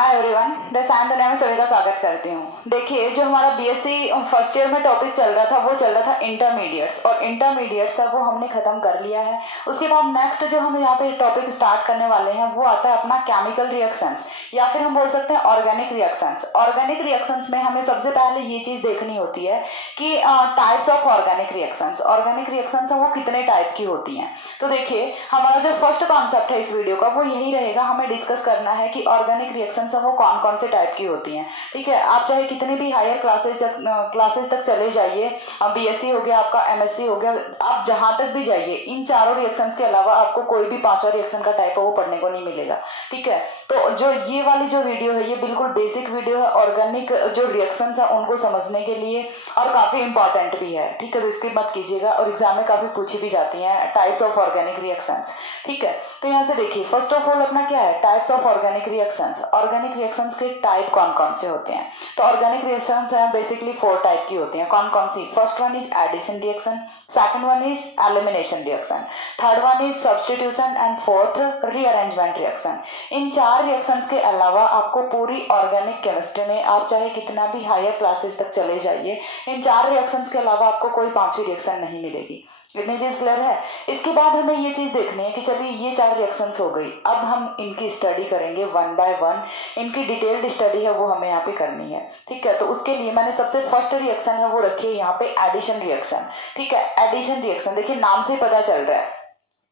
Hi everyone, रसायन दुनिया में सभी का स्वागत करती हूँ। देखिए, जो हमारा बीएससी फर्स्ट ईयर में टॉपिक चल रहा था वो चल रहा था इंटरमीडिएट्स, और इंटरमीडिएट्स है वो हमने खत्म कर लिया है। उसके बाद नेक्स्ट जो हम यहाँ पे टॉपिक स्टार्ट करने वाले हैं वो आता है अपना केमिकल रिएक्शंस, या फिर हम बोल सकते हैं ऑर्गेनिक रिएक्शंस। ऑर्गेनिक रिएक्शंस में हमें सबसे पहले ये चीज देखनी होती है कि types of organic reactions. Organic reactions वो कितने टाइप की होती हैं। तो देखिए, हमारा जो फर्स्ट कॉन्सेप्ट है इस वीडियो का वो यही रहेगा, हमें डिस्कस करना है कि ऑर्गेनिक रिएक्शंस वो कौन से टाइप की होती हैं। ठीक है, आप चाहे कितने भी हायर क्लासेस तक चले जाइए, बीएससी हो गया आपका, एमएससी हो गया, आप जहां तक भी जाइए, इन चारों रिएक्शंस के अलावा आपको कोई भी पांचवा रिएक्शन का टाइप है वो पढ़ने को नहीं मिलेगा। ठीक है, तो जो ये वाली जो वीडियो है ये बिल्कुल बेसिक वीडियो है ऑर्गेनिक जो रिएक्शंस है उनको समझने के लिए, और काफी इंपॉर्टेंट भी है। ठीक है, तो इसकी मत कीजिएगा, और एग्जाम में काफी पूछी भी जाती है टाइप्स ऑफ ऑर्गेनिक रिएक्शंस। ठीक है, तो यहाँ से देखिए, फर्स्ट ऑफ ऑल अपना क्या है, types of organic reactions. Organic reactions के टाइप कौन से होते हैं। तो ऑर्गेनिक रिएक्शंस है बेसिकली 4 टाइप की होती हैं। कौन सी? First one is addition reaction, second one is elimination reaction, third one is substitution, and fourth rearrangement reaction. इन 4 रिएक्शंस के अलावा आपको पूरी ऑर्गेनिक केमिस्ट्री में आप चाहे कितना भी हायर क्लासेस तक चले जाइए, इन 4 रिएक्शंस के अलावा आपको कोई 5वीं रिएक्शन नहीं मिलेगी। इतनी चीज क्लियर है। इसके बाद हमें ये चीज देखनी है कि चलिए ये 4 रिएक्शंस हो गई, अब हम इनकी स्टडी करेंगे वन बाय वन। इनकी डिटेल्ड स्टडी है वो हमें यहाँ पे करनी है। ठीक है, तो उसके लिए मैंने सबसे फर्स्ट रिएक्शन है वो रखी है यहाँ पे एडिशन रिएक्शन। ठीक है, एडिशन रिएक्शन देखिए नाम से ही पता चल रहा है।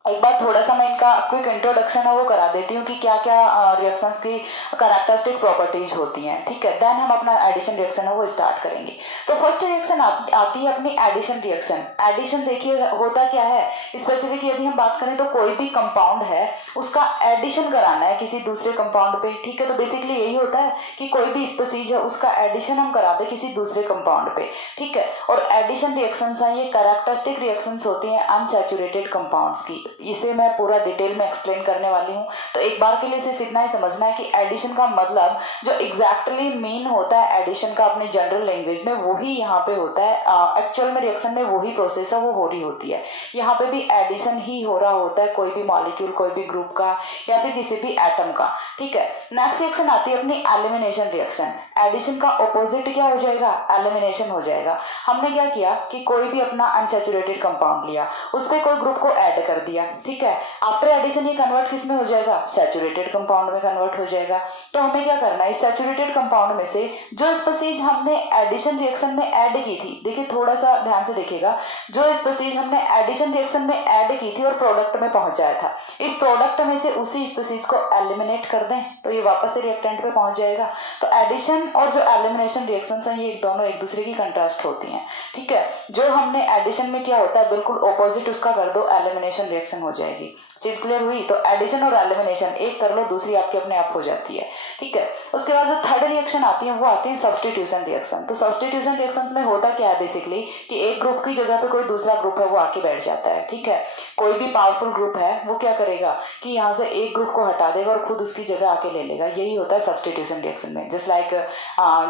एक बार थोड़ा सा मैं इनका क्विक इंट्रोडक्शन है वो करा देती हूँ कि क्या क्या रिएक्शंस की कैरेक्टरिस्टिक प्रॉपर्टीज होती हैं। ठीक है, देन हम अपना एडिशन रिएक्शन है वो स्टार्ट करेंगे। तो फर्स्ट रिएक्शन आती है अपनी एडिशन रिएक्शन। एडिशन देखिए होता क्या है, स्पेसिफिक यदि हम बात करें तो कोई भी कंपाउंड है उसका एडिशन कराना है किसी दूसरे कंपाउंड पे। ठीक है, तो बेसिकली यही होता है कि कोई भी स्पीसीज है उसका एडिशन हम करा दे किसी दूसरे कंपाउंड पे। ठीक है, और एडिशन रिएक्शंस हैं ये कैरेक्टरिस्टिक रिएक्शंस होती हैं अनसैचुरेटेड कंपाउंड्स की। इसे मैं पूरा डिटेल में एक्सप्लेन करने वाली हूँ। तो एक बार के लिए सिर्फ इतना ही समझना है कि एडिशन का मतलब जो एग्जैक्टली मीन होता है एडिशन का अपने जनरल लैंग्वेज में वही यहाँ पे होता है। एक्चुअल में रिएक्शन में वही प्रोसेस है वो हो रही होती है। यहाँ पे भी एडिशन ही हो रहा होता है, कोई भी मॉलिक्यूल, कोई भी ग्रुप का या फिर किसी भी एटम का। ठीक है, नेक्स्ट रिएक्शन आती है अपनी एलिमिनेशन रिएक्शन। एडिशन का ऑपोजिट क्या हो जाएगा, एलिमिनेशन हो जाएगा। हमने क्या किया कि कोई भी अपना अनसैचुरेटेड कंपाउंड लिया, उस पर कोई ग्रुप को ऐड कर दिया। ठीक है, आफ्टर एडिशन ये कन्वर्ट किस में हो जाएगा, सैचुरेटेड कंपाउंड में कन्वर्ट हो जाएगा। तो हमें क्या करना है, इस सैचुरेटेड कंपाउंड में से जो स्पीसीज हमने एडिशन रिएक्शन में ऐड की थी, देखिए थोड़ा सा ध्यान से देखिएगा, जो स्पीसीज हमने एडिशन रिएक्शन में ऐड की थी और प्रोडक्ट में पहुंचाया था, इस प्रोडक्ट में से उसी स्पीसीज को एलिमिनेट कर दें तो ये वापस से रिएक्टेंट पे पहुंच जाएगा। तो एडिशन और जो एलिमिनेशन रिएक्शंस हैं ये दोनों एक दूसरे की कंट्रास्ट होती हैं। ठीक है, जो हमने एडिशन में किया होता है बिल्कुल ऑपोजिट उसका कर दो, एलिमिनेशन रिएक्शन हो जाएगी। चीज क्लियर हुई? तो एडिशन और एलिमिनेशन एक कर लो, दूसरी आपके अपने आप हो जाती है। ठीक है, उसके बाद जो थर्ड रिएक्शन आती है वो आती है सब्स्टिट्यूशन रिएक्शन। तो सब्स्टिट्यूशन रिएक्शंस में होता क्या है बेसिकली कि एक ग्रुप की जगह पे कोई दूसरा ग्रुप है वो आके बैठ जाता है। ठीक है, कोई भी पावरफुल ग्रुप है वो क्या करेगा कि यहाँ से एक ग्रुप को हटा देगा और खुद उसकी जगह आके ले लेगा। यही होता है सब्स्टिट्यूशन रिएक्शन में। जस्ट लाइक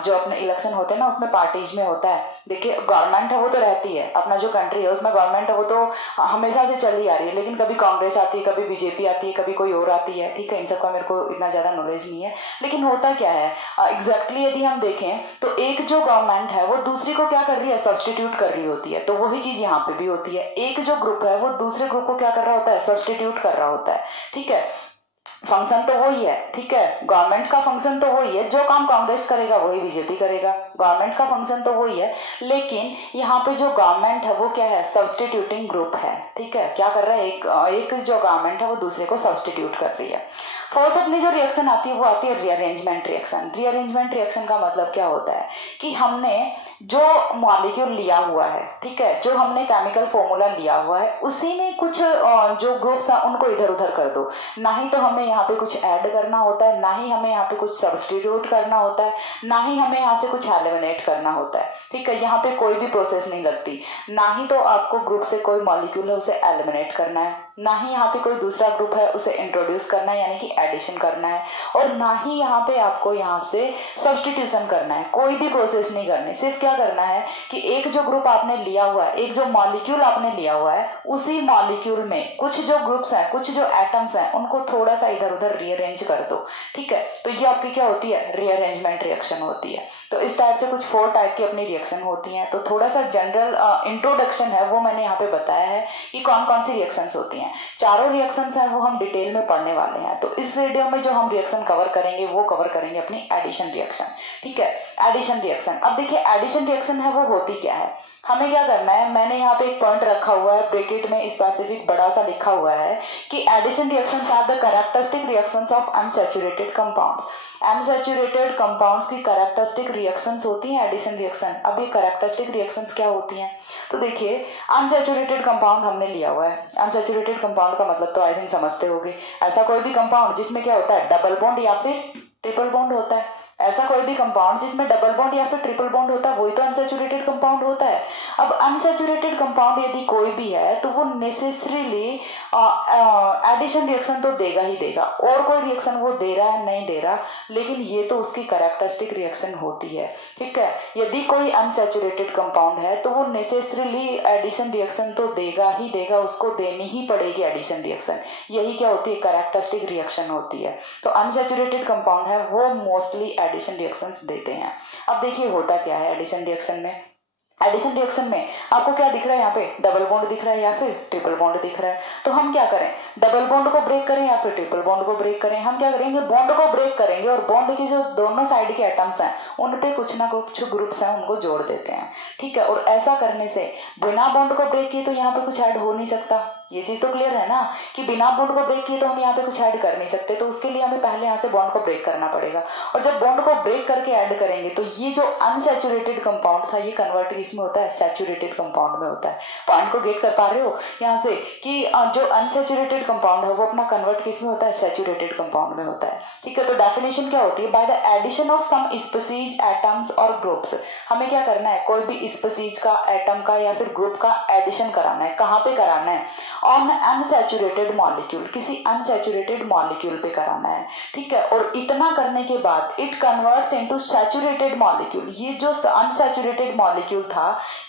जो अपने इलेक्शन होते हैं ना उसमें पार्टीज में होता है। देखिए, गवर्नमेंट है वो तो रहती है, अपना जो कंट्री है उसमें गवर्नमेंट है वो तो हमेशा से चली आ रही है, लेकिन कभी कांग्रेस आती है, कभी बीजेपी आती है, कभी कोई और आती है। ठीक है, इन सबका मेरे को इतना ज्यादा नॉलेज नहीं है, लेकिन होता क्या है एग्जैक्टली यदि हम देखें तो एक जो गवर्नमेंट है वो दूसरी को क्या कर रही है, सब्स्टिट्यूट कर रही होती है। तो वही चीज यहाँ पे भी होती है, एक जो ग्रुप है वो दूसरे ग्रुप को क्या कर रहा होता है, सब्स्टिट्यूट कर रहा होता है। ठीक है, फंक्शन तो वही है। ठीक है, गवर्नमेंट का फंक्शन तो वही है, जो काम कांग्रेस करेगा वही बीजेपी करेगा, गवर्नमेंट का फंक्शन तो वही है, लेकिन यहाँ पे जो गवर्नमेंट है वो क्या है, सब्स्टिट्यूटिंग ग्रुप है। ठीक है, क्या कर रहा है, एक जो गवर्नमेंट है वो दूसरे को सब्स्टिट्यूट कर रही है। फोर्थ अपनी जो रिएक्शन आती है वो आती है रीअरेंजमेंट रिएक्शन। रीअरेंजमेंट रिएक्शन का मतलब क्या होता है कि हमने जो मॉलिक्यूल लिया हुआ है, ठीक है, जो हमने केमिकल फॉर्मूला लिया हुआ है उसी में कुछ जो ग्रुप्स हैं उनको इधर उधर कर दो। ना ही तो हमें यहाँ पे कुछ ऐड करना होता है, ना ही हमें यहाँ पे कुछ सब्स्टिट्यूट करना होता है, ना ही हमें यहाँ से कुछ एलिमिनेट करना होता है। ठीक है, यहाँ पे कोई भी प्रोसेस नहीं लगती। ना ही तो आपको ग्रुप से कोई मॉलिक्यूल है उसे एलिमिनेट करना है, ना ही यहाँ पे कोई दूसरा ग्रुप है उसे इंट्रोड्यूस करना है यानी कि एडिशन करना है, और ना ही यहाँ पे आपको यहाँ से सब्स्टिट्यूशन करना है, कोई भी प्रोसेस नहीं करनी। सिर्फ क्या करना है कि एक जो ग्रुप आपने लिया हुआ है, एक जो मॉलिक्यूल आपने लिया हुआ है, उसी मॉलिक्यूल में कुछ जो ग्रुप्स हैं, कुछ जो एटम्स हैं, उनको थोड़ा सा इधर उधर रीअरेंज कर दो। ठीक है, तो ये आपकी क्या होती है, रीअरेंजमेंट रिएक्शन होती है। तो इस टाइप से कुछ 4 टाइप की अपनी रिएक्शन होती हैं। तो थोड़ा सा जनरल इंट्रोडक्शन है वो मैंने यहाँ पे बताया है कि कौन कौन सी रिएक्शंस होती हैं। चारों रिएक्शंस हैं वो हम डिटेल में पढ़ने वाले हैं। तो इस वीडियो में जो हम रिएक्शन कवर करेंगे वो कवर करेंगे अपनी एडिशन रिएक्शन। ठीक है, एडिशन रिएक्शन। अब देखिए एडिशन रिएक्शन है वो होती क्या है, हमें क्या करना है, मैंने यहाँ पे एक पॉइंट रखा हुआ है, ब्रैकेट में स्पेसिफिक बड़ा सा लिखा हुआ है कि addition reactions are the characteristic reactions of unsaturated compounds. Unsaturated compounds की कैरेक्टरिस्टिक रिएक्शंस होती हैं एडिशन रिएक्शन। अब ये कैरेक्टरिस्टिक रिएक्शंस क्या होती हैं, तो देखिए अनसैचुरेटेड कंपाउंड हमने लिया हुआ है। अनसैचुरेटेड कंपाउंड का मतलब तो आई थिंक समझते होगे, ऐसा कोई भी कंपाउंड जिसमें क्या होता है, डबल बॉन्ड या फिर ट्रिपल बॉन्ड होता है। ऐसा कोई भी कंपाउंड जिसमें डबल बॉन्ड या फिर ट्रिपल बॉन्ड होता है वही तो अनसैचुरेटेड कंपाउंड होता है। अब अनसैचुरेटेड कंपाउंड यदि कोई भी है तो वो नेसेसरीली एडिशन रिएक्शन तो देगा ही देगा, और कोई रिएक्शन वो दे रहा है नहीं दे रहा, लेकिन ये तो उसकी कैरेक्टरिस्टिक रिएक्शन होती है। ठीक है, यदि कोई अनसैचुरेटेड कंपाउंड है तो वो नेसेसरीली एडिशन रिएक्शन तो देगा ही देगा, उसको देनी ही पड़ेगी एडिशन रिएक्शन। यही क्या होती है, कैरेक्टरिस्टिक रिएक्शन होती है। तो अनसैचुरेटेड कंपाउंड है वो मोस्टली एडिशन रिएक्शंस देते हैं। अब देखिए होता क्या है एडिशन रिएक्शन में, एडिशन रिएक्शन में आपको क्या दिख रहा है, यहाँ पे डबल बॉन्ड दिख रहा है या फिर ट्रिपल बॉन्ड दिख रहा है। तो हम क्या करें, डबल बॉन्ड को ब्रेक करें या फिर ट्रिपल बॉन्ड को ब्रेक करें, हम क्या करेंगे, बॉन्ड को ब्रेक करेंगे और बॉन्ड की जो दोनों साइड के एटम्स हैं उन पे कुछ ना कुछ ग्रुप्स हैं उनको जोड़ देते हैं। ठीक है, और ऐसा करने से बिना बॉन्ड को ब्रेक किए तो यहाँ पे कुछ ऐड हो नहीं सकता। ये चीज तो क्लियर है ना कि बिना बॉन्ड को ब्रेक किए तो हम यहाँ पे कुछ ऐड कर नहीं सकते, तो उसके लिए हमें पहले यहाँ से बॉन्ड को ब्रेक करना पड़ेगा। और जब बॉन्ड को ब्रेक करके ऐड करेंगे तो ये जो अनसैचुरेटेड कंपाउंड था ये कन्वर्ट किसमें होता है, सैचुरेटेड कंपाउंड में होता है। पॉइंट को गेट कर पा रहे हो यहाँ से कि जो अनसैचुरेटेड कंपाउंड है वो अपना कन्वर्ट किसमें होता है, सैचुरेटेड कंपाउंड में होता है। ठीक है, तो डेफिनेशन क्या होती है, by the addition of some species atoms और ग्रुप्स। हमें क्या करना है, कोई भी स्पीसीज का, एटम का या फिर ग्रुप का एडिशन कराना है। कहाँ पे कराना है, ऑन अनसैचुरेटेड मॉलिक्यूल, किसी अनसैचुरेटेड मॉलिक्यूल पे कराना है। ठीक है, और इतना करने के बाद it converts into saturated molecule. ये जो अनसैचुरेटेड मॉलिक्यूल था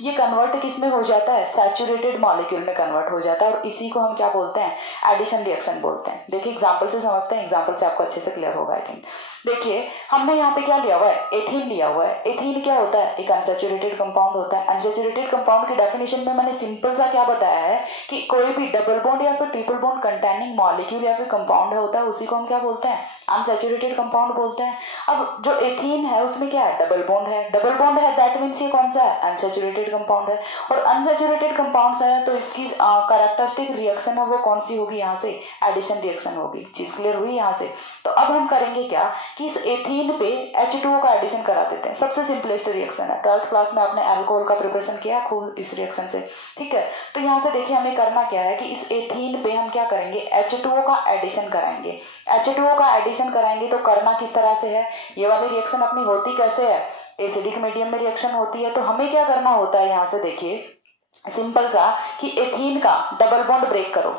ये कन्वर्ट किस में हो जाता है, सैचुरेटेड मॉलिक्यूल में कन्वर्ट हो जाता है, और इसी को हम क्या बोलते हैं, एडिशन रिएक्शन बोलते हैं। देखिए एग्जांपल से समझते हैं, एग्जांपल से आपको अच्छे से क्लियर होगा आई थिंक। देखिए हमने यहाँ पे क्या लिया हुआ है, एथीन लिया हुआ है। एथीन क्या होता है, एक अनसैचुरेटेड कंपाउंड होता है। अनसैचुरेटेड कंपाउंड की डेफिनेशन में मैंने सिंपल सा क्या बताया है कि कोई भी डबल बॉन्ड या फिर ट्रिपल बॉन्ड कंटेनिंग मॉलिक्यूल या फिर कंपाउंड होता है उसी को हम क्या बोलते हैं, अनसैचुरेटेड कंपाउंड बोलते हैं। अब जो एथीन है उसमें क्या है, डबल बॉन्ड है। डबल बॉन्ड है दैट मीन्स ये कौन सा है, अनसैचुरेटेड कंपाउंड है। और अनसैचुरेटेड कंपाउंड है तो इसकी कैरेक्टरिस्टिक रिएक्शन है वो कौन सी होगी, यहाँ से एडिशन रिएक्शन होगी। चीज क्लियर हुई यहाँ से। तो अब हम करेंगे क्या कि इस एथीन पे H2O का एडिशन करा देते हैं। सबसे सिंपलेस्ट रिएक्शन है, 12th क्लास में आपने अल्कोहल का प्रिपरेशन किया खूब इस रिएक्शन से। ठीक है, तो यहाँ से देखिए हमें करना क्या है कि इस एथीन पे हम क्या करेंगे, H2O का एडिशन कराएंगे। H2O का एडिशन कराएंगे तो करना किस तरह से है, ये वाली रिएक्शन अपनी होती कैसे है, एसिडिक मीडियम में रिएक्शन होती है। तो हमें क्या करना होता है यहाँ से देखिए सिंपल सा कि एथीन का डबल बॉन्ड ब्रेक करो।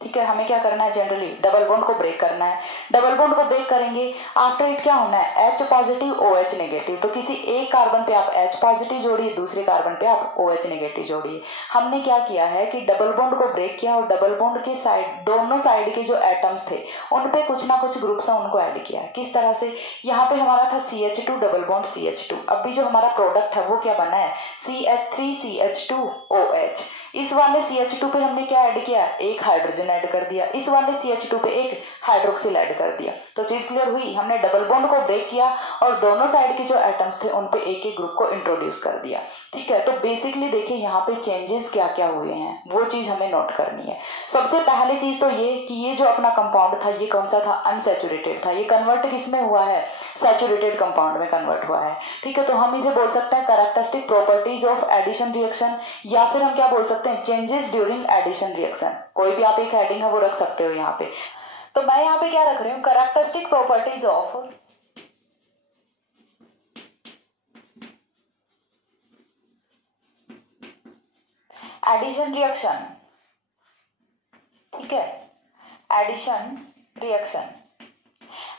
ठीक है, हमें क्या करना है, जनरली डबल बॉन्ड को ब्रेक करना है। डबल बॉन्ड को ब्रेक करेंगे, आफ्टर इट क्या होना है, H पॉजिटिव OH नेगेटिव। तो किसी एक कार्बन पे आप H पॉजिटिव जोड़िए, दूसरे कार्बन पे आप OH नेगेटिव जोड़िए। हमने क्या किया है कि डबल बॉन्ड को ब्रेक किया और डबल बॉन्ड के साइड, दोनों साइड के जो एटम्स थे उन पे कुछ ना कुछ ग्रुप्स हैं उनको ऐड किया। किस तरह से, यहाँ पे हमारा था CH2 डबल बॉन्ड CH2। अभी जो हमारा प्रोडक्ट है वो क्या बना है, CH3CH2OH। इस वाले CH2 पे हमने क्या ऐड किया, एक हाइड्रोजन ऐड कर दिया। इस वाले CH2 पे एक हाइड्रोक्सिल ऐड कर दिया। तो चीज क्लियर हुई, हमने डबल बॉन्ड को ब्रेक किया और दोनों साइड के जो एटम्स थे उन पे एक एक ग्रुप को इंट्रोड्यूस कर दिया। ठीक है, तो बेसिकली देखिए यहाँ पे चेंजेस क्या क्या हुए हैं वो चीज हमें नोट करनी है। सबसे पहली चीज तो ये कि ये जो अपना कंपाउंड था ये कौन सा था, अनसैचुरेटेड था। ये कन्वर्ट किसमें हुआ है, सैचुरेटेड कंपाउंड में कन्वर्ट हुआ है। ठीक है, तो हम इसे बोल सकते हैं characteristic properties of addition reaction, या फिर हम क्या बोल सकते हैं, चेंजेस ड्यूरिंग एडिशन रिएक्शन। कोई भी आप एक हेडिंग है वो रख सकते हो यहाँ पे। तो मैं यहाँ पे क्या रख रही हूँ, characteristic properties of addition reaction. ठीक है। एडिशन रिएक्शन,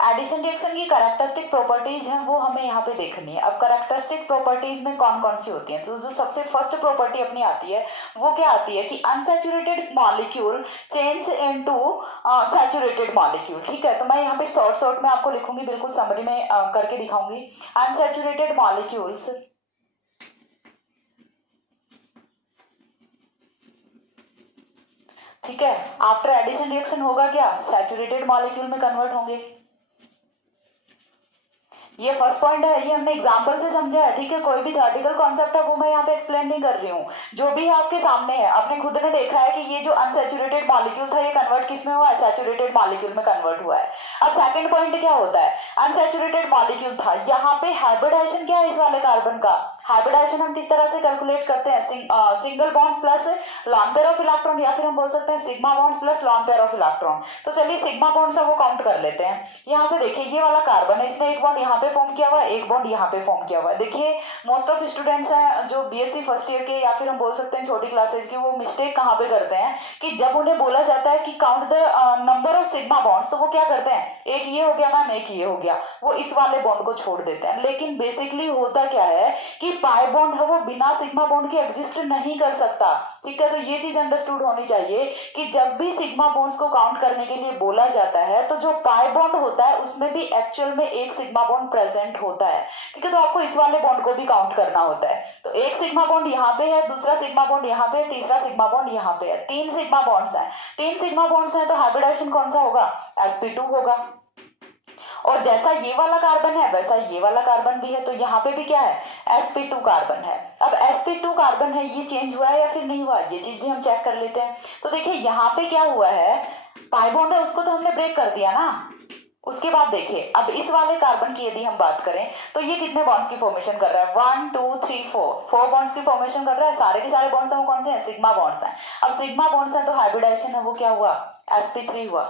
एडिशन रिएक्शन की कैरेक्टरिस्टिक प्रॉपर्टीज हैं वो हमें यहाँ पे देखनी है। अब कैरेक्टरिस्टिक प्रॉपर्टीज में कौन कौन सी होती हैं, तो जो सबसे फर्स्ट प्रॉपर्टी अपनी आती है वो क्या आती है कि unsaturated molecule change into saturated molecule. ठीक है, तो मैं यहाँ पे शॉर्ट में आपको लिखूंगी, बिल्कुल समरी में करके दिखाऊंगी। अनसैचुरेटेड मॉलिक्यूल्स ठीक है, आफ्टर एडिशन रिएक्शन होगा क्या, सैचुरेटेड मॉलिक्यूल में कन्वर्ट होंगे। ये फर्स्ट पॉइंट है, ये हमने एग्जांपल से समझा है। ठीक है, कोई भी थ्योरेटिकल कॉन्सेप्ट है वो मैं यहाँ पे एक्सप्लेन नहीं कर रही हूँ, जो भी है आपके सामने है। आपने खुद ने देखा है कि ये जो अनसैचुरेटेड मॉलिक्यूल था ये कन्वर्ट किस में हुआ है, सैचुरेटेड मॉलिक्यूल में कन्वर्ट हुआ है। अब सेकंड पॉइंट क्या होता है, अनसैचुरेटेड मॉलिक्यूल था, यहाँ पे हाइब्रिडाइजेशन क्या है इस वाले कार्बन का। हाइब्रिडाइजेशन हम किस तरह से कैलकुलेट करते हैं, single bonds plus lone pair of electron, या फिर हम बोल सकते हैं sigma bonds plus lone pair of electron. तो चलिए सिग्मा बॉन्ड्स है वो काउंट कर लेते हैं। यहाँ से देखिए ये वाला कार्बन है, इसने एक बॉन्ड यहाँ पे फॉर्म किया हुआ है, एक बॉन्ड यहाँ पे फॉर्म किया हुआ है। देखिए मोस्ट ऑफ स्टूडेंट्स हैं जो बीएससी फर्स्ट ईयर के या फिर हम बोल सकते हैं छोटी क्लासेस की, वो मिस्टेक कहाँ पे करते हैं कि जब उन्हें बोला जाता है कि count the number of sigma bonds, तो वो क्या करते हैं, एक ये हो गया मैम, एक ये हो गया, वो इस वाले बॉन्ड को छोड़ देते हैं। लेकिन बेसिकली होता क्या है कि पाई बॉन्ड है वो बिना सिग्मा बॉन्ड के एग्जिस्ट नहीं कर सकता। ठीक है, तो ये चीज अंडरस्टूड होनी चाहिए कि जब भी सिग्मा बॉन्ड्स को काउंट करने के लिए बोला जाता है तो जो पाई बॉन्ड होता है उसमें भी एक्चुअल में एक सिग्मा बॉन्ड प्रेजेंट होता है। ठीक है, तो आपको इस वाले बॉन्ड को भी काउंट करना होता है। तो एक सिग्मा बॉन्ड यहाँ पे है, दूसरा सिग्मा बॉन्ड यहाँ पे, तीसरा सिग्मा बॉन्ड यहाँ पे है, तीन सिग्मा बॉन्ड्स हैं। तीन सिग्मा बॉन्ड्स हैं तो हाइब्रिडाइजेशन कौन सा होगा, sp2 होगा। और जैसा ये वाला कार्बन है वैसा ये वाला कार्बन भी है, तो यहाँ पे भी क्या है, sp2 कार्बन है। अब sp2 कार्बन है, ये चेंज हुआ है या फिर नहीं हुआ, ये चीज भी हम चेक कर लेते हैं। तो देखिए यहाँ पे क्या हुआ है, पाई बॉन्ड है उसको तो हमने ब्रेक कर दिया ना। उसके बाद देखिए अब इस वाले कार्बन की यदि हम बात करें तो ये कितने बॉन्ड्स की फॉर्मेशन कर रहा है, 1 2 3 4 बॉन्ड्स की फॉर्मेशन कर रहा है। सारे के सारे बॉन्ड्स हैं वो कौन से हैं, सिग्मा बॉन्ड्स हैं। अब सिग्मा बॉन्ड्स हैं तो हाइब्रिडाइजेशन है वो क्या हुआ, sp3 हुआ।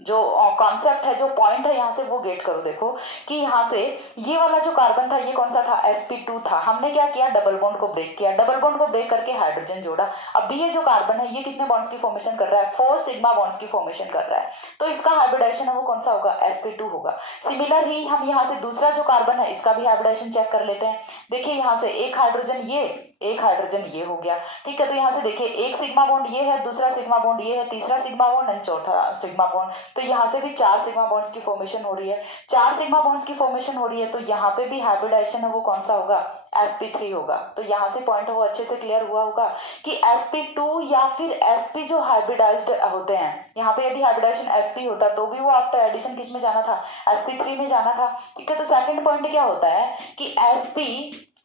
जो कॉन्सेप्ट है, जो पॉइंट है यहाँ से वो गेट करो। देखो कि यहाँ से ये वाला जो कार्बन था ये कौन सा था, sp2 था। हमने क्या किया, डबल बॉन्ड को ब्रेक किया, डबल बॉन्ड को ब्रेक करके हाइड्रोजन जोड़ा। अब ये जो कार्बन है ये कितने बॉन्ड्स की फॉर्मेशन कर रहा है, 4 सिग्मा बॉन्ड्स की फॉर्मेशन कर रहा है। तो इसका हाइब्रिडाइजेशन है वो कौन सा होगा, sp2 होगा। सिमिलर ही हम यहाँ से दूसरा जो कार्बन है इसका भी हाइब्रिडाइजेशन चेक कर लेते हैं। देखिए यहाँ से एक हाइड्रोजन ये, एक हाइड्रोजन ये हो गया। ठीक है, तो यहाँ से देखिए एक सिग्मा बॉन्ड ये है, दूसरा सिग्मा बॉन्ड ये है, तीसरा सिग्मा बॉन्ड एंड चौथा सिग्मा बॉन्ड। तो यहाँ से भी 4 सिग्मा बॉन्ड्स की फॉर्मेशन हो रही है। 4 सिग्मा बॉन्ड्स की फॉर्मेशन हो रही है तो यहाँ पे भी हाइब्रिडाइजेशन है वो कौन सा होगा, sp3 होगा। तो यहाँ से पॉइंट है वो अच्छे से क्लियर हुआ होगा कि sp2 या फिर sp जो हाइब्रिडाइज्ड होते हैं, यहाँ पे यदि हाइब्रिडाइजेशन sp होता तो भी वो आफ्टर एडिशन किस में जाना था, sp3 में जाना था। ठीक है, तो सेकंड पॉइंट क्या होता है कि sp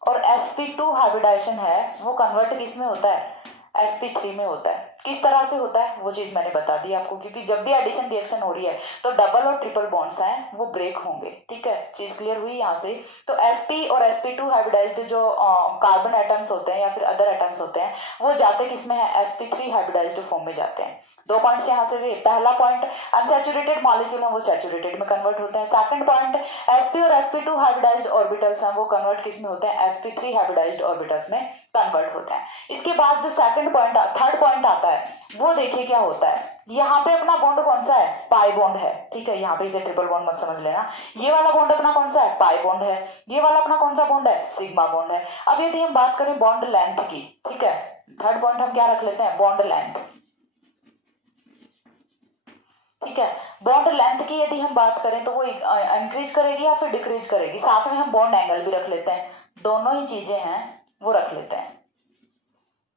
और sp2 हाइब्रिडाइजेशन है वो कन्वर्ट किस में होता है, sp3 में होता है। किस तरह से होता है वो चीज मैंने बता दी आपको, क्योंकि जब भी एडिशन रिएक्शन हो रही है तो डबल और ट्रिपल बॉन्ड्स हैं वो ब्रेक होंगे। ठीक है, चीज क्लियर हुई यहाँ से। तो sp और sp2 हाइब्रिडाइज्ड जो कार्बन एटम्स होते हैं या फिर अदर एटम्स होते हैं वो जाते किस में है, sp3 हाइब्रिडाइज्ड फॉर्म में जाते हैं। दो पॉइंट्स यहाँ से भी, पहला पॉइंट अनसैचुरेटेड मॉलिक्यूल है वो सैचुरेटेड में कन्वर्ट होते हैं। सेकंड पॉइंट sp और sp2 हाइब्रिडाइज्ड ऑर्बिटल्स हैं वो कन्वर्ट किस में होते हैं, sp3 हाइब्रिडाइज्ड ऑर्बिटल्स में कन्वर्ट होते हैं। इसके बाद जो सेकंड पॉइंट, थर्ड पॉइंट आता है वो देखिए क्या होता है। यहाँ पे अपना बॉन्ड कौन सा है, पाई बॉन्ड है। ठीक है, यहाँ पे इसे ट्रिपल बॉन्ड मत समझ लेना। ये वाला बॉन्ड अपना कौन सा है, पाई बॉन्ड है। ये वाला अपना कौन सा बॉन्ड है, सिग्मा बॉन्ड है। अब यदि हम बात करें बॉन्ड लेंथ की, ठीक है, थर्ड पॉइंट हम क्या रख लेते हैं, बॉन्ड लेंथ। ठीक है, बॉन्ड लेंथ की यदि हम बात करें तो वो इंक्रीज करेगी या फिर डिक्रीज करेगी। साथ में हम बॉन्ड एंगल भी रख लेते हैं, दोनों ही चीजें हैं वो रख लेते हैं।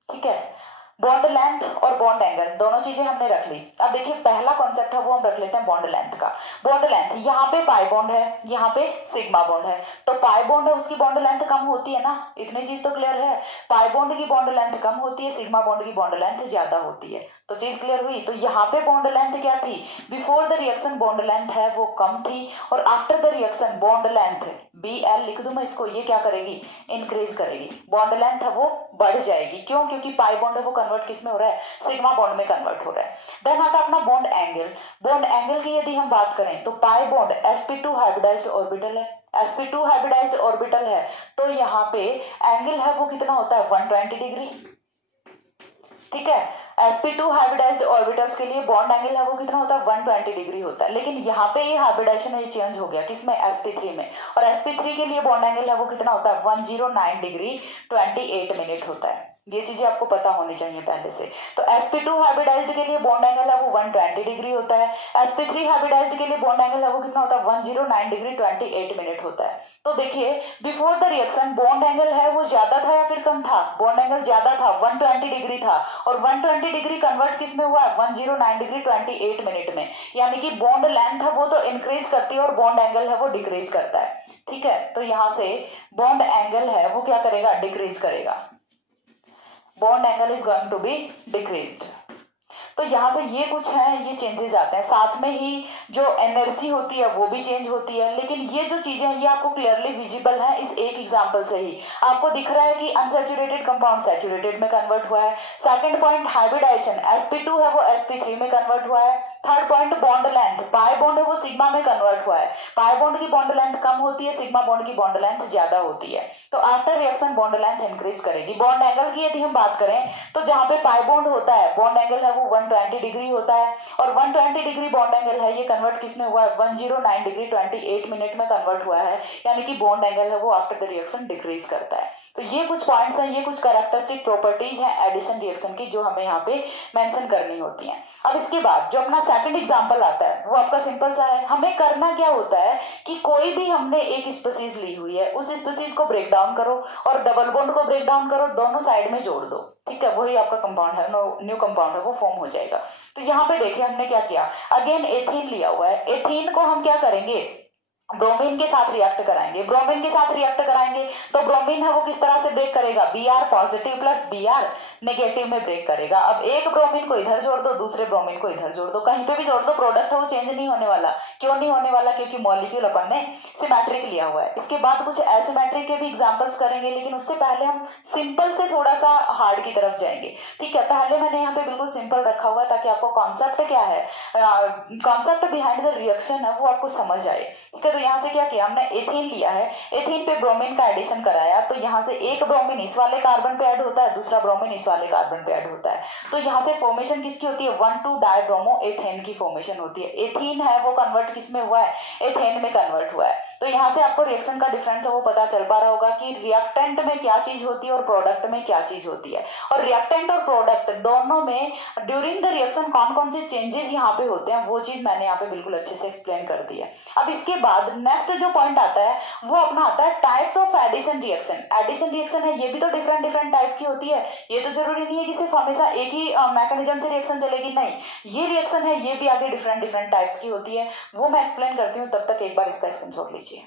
ठीक है, बॉन्ड लेंथ और बॉन्ड एंगल दोनों चीजें हमने रख ली। अब देखिए पहला कॉन्सेप्ट है वो हम रख लेते हैं बॉन्ड लेंथ का। बॉन्ड लेंथ, यहाँ पे पाई बॉन्ड है, यहाँ पे सिग्मा बॉन्ड है, तो पाई बॉन्ड है उसकी बॉन्ड लेंथ कम होती है ना, इतनी चीज तो क्लियर है। पाई बॉन्ड की बॉन्ड लेंथ कम होती है, सिग्मा बॉन्ड की बॉन्ड लेंथ ज्यादा होती है। तो चीज क्लियर हुई। तो यहाँ पे बॉन्ड लेंथ क्या थी, before the reaction bond length है वो कम थी, और after the reaction bond length BL लिख दूं मैं इसको, ये क्या करेगी, इंक्रीज करेगी, बॉन्ड लेंथ है वो बढ़ जाएगी। क्यों, क्योंकि पाई बॉन्ड है वो कन्वर्ट किस में हो रहा है, सिग्मा बॉन्ड में कन्वर्ट हो रहा है। देन आता अपना बॉन्ड एंगल। बॉन्ड एंगल की यदि हम बात करें तो pi bond sp2 hybridised orbital है, sp2 हाइब्रिडाइज्ड ऑर्बिटल है, तो यहाँ पे एंगल है वो कितना होता है, 120 डिग्री। ठीक है, sp2 हाइब्रिडाइज्ड ऑर्बिटल्स के लिए बॉन्ड एंगल है वो कितना होता है 120 डिग्री होता है, लेकिन यहाँ पे ये हाइब्रिडाइजेशन है चेंज हो गया किसमें sp3 में, और sp3 के लिए बॉन्ड एंगल है वो कितना होता है 109 डिग्री 28 मिनट होता है। ये चीजें आपको पता होनी चाहिए पहले से। तो sp2 हाइब्रिडाइज्ड के लिए बॉन्ड एंगल है वो 120 डिग्री होता है, sp3 हाइब्रिडाइज्ड के लिए बॉन्ड एंगल है वो कितना होता है 109 डिग्री 28 मिनट होता है। तो देखिए before the reaction bond angle है वो ज्यादा था या फिर कम था, बॉन्ड एंगल ज्यादा था 120 डिग्री था, और 120 डिग्री कन्वर्ट किस में हुआ 109 डिग्री 28 मिनट में, यानी कि बॉन्ड लेंथ है वो तो इंक्रीज करती है और बॉन्ड एंगल है वो डिक्रीज करता है। ठीक है, तो यहाँ से बॉन्ड एंगल है वो क्या करेगा डिक्रीज करेगा, bond angle is going to be decreased. तो यहाँ से ये कुछ है ये चेंजेस आते हैं, साथ में ही जो एनर्जी होती है वो भी चेंज होती है, लेकिन ये जो चीजें हैं ये आपको क्लियरली विजिबल है इस एक एग्जांपल से ही। आपको दिख रहा है कि अनसैचुरेटेड कंपाउंड सैचुरेटेड में कन्वर्ट हुआ है, सेकंड पॉइंट हाइब्रिडाइजेशन sp2 है वो sp3 में कन्वर्ट हुआ है, third point bond length pi bond है वो सिग्मा में कन्वर्ट हुआ है, पाई बॉन्ड की बॉन्ड लेंथ कम होती है, सिग्मा बॉन्ड की बॉन्ड लेंथ ज्यादा होती है। तो after reaction bond length increase करेगी। बॉन्ड एंगल की यदि हम बात करें तो जहां पे पाई बॉन्ड होता है बॉन्ड एंगल है वो 120 डिग्री होता है, और 120 डिग्री बॉन्ड एंगल है ये कन्वर्ट किसमें हुआ है 109 डिग्री 28 मिनट में कन्वर्ट हुआ है, यानी कि बॉन्ड एंगल है वो आफ्टर द रिएक्शन डिक्रीज करता है। तो ये कुछ पॉइंट्स हैं, ये कुछ कैरेक्टरिस्टिक प्रॉपर्टीज हैं एडिशन रिएक्शन की जो हमें यहाँ पे मेंशन करनी होती हैं। अब इसके बाद जो अपना सेकंड एग्जांपल आता है वो आपका सिंपल सा है। हमें करना क्या होता है कि कोई भी हमने एक स्पीसीज ली हुई है उस स्पीसीज को ब्रेक डाउन करो और डबल बॉन्ड को ब्रेक डाउन करो, दोनों साइड में जोड़ दो। ठीक है, वही आपका कंपाउंड है, न्यू कंपाउंड है वो फॉर्म हो जाएगा। तो यहाँ पे देखिए हमने क्या किया, अगेन एथीन लिया हुआ है, एथीन को हम क्या करेंगे ब्रोमीन के साथ रिएक्ट कराएंगे, ब्रोमीन के साथ रिएक्ट कराएंगे तो ब्रोमीन है वो किस तरह से ब्रेक करेगा Br positive plus Br negative में ब्रेक करेगा। अब एक ब्रोमीन को इधर जोड़ दो दूसरे ब्रोमीन को इधर जोड़ दो, कहीं पे भी जोड़ दो प्रोडक्ट है वो चेंज नहीं होने वाला। क्यों नहीं होने वाला, क्योंकि मॉलिक्यूल अपन ने सिमेट्रिक लिया हुआ है। इसके बाद कुछ एसिमेट्रिक के भी एग्जाम्पल्स करेंगे, लेकिन उससे पहले हम सिंपल से थोड़ा सा हार्ड की तरफ जाएंगे। ठीक है, पहले मैंने यहाँ पे बिल्कुल सिंपल रखा हुआ है ताकि आपको कॉन्सेप्ट क्या है, कॉन्सेप्ट बिहाइंड द रिएक्शन है वो आपको समझ आए। ठीक है, तो यहाँ से क्या किया हमने एथीन लिया है, एथीन पे ब्रोमीन का एडिशन कराया, तो यहाँ से एक ब्रोमीन इस वाले कार्बन पे ऐड होता है, दूसरा ब्रोमीन इस वाले कार्बन पे ऐड होता है। तो यहाँ से फॉर्मेशन किसकी होती है 1,2 डाइब्रोमो एथेन की फॉर्मेशन होती है। एथीन है वो कन्वर्ट किस में हुआ है एथेन में कन्वर्ट हुआ है। तो यहाँ से आपको रिएक्शन का डिफरेंस है वो पता चल पा रहा होगा कि रिएक्टेंट में क्या चीज होती है और प्रोडक्ट में क्या चीज होती है, और रिएक्टेंट और प्रोडक्ट दोनों में ड्यूरिंग द रिएक्शन कौन कौन से चेंजेस यहाँ पे होते हैं वो चीज मैंने यहाँ पे बिल्कुल अच्छे से एक्सप्लेन कर दी है। अब इसके बाद नेक्स्ट जो पॉइंट आता है वो अपना आता है types of addition reaction. Addition reaction है ये भी तो डिफरेंट डिफरेंट टाइप की होती है, ये तो जरूरी नहीं है कि सिर्फ हमेशा एक ही मैकेनिज्म से रिएक्शन चलेगी, नहीं, ये रिएक्शन है ये भी आगे डिफरेंट डिफरेंट टाइप्स की होती है, वो मैं एक्सप्लेन करती हूँ। तब तक एक बार इसका स्क्रीनशॉट लीजिए।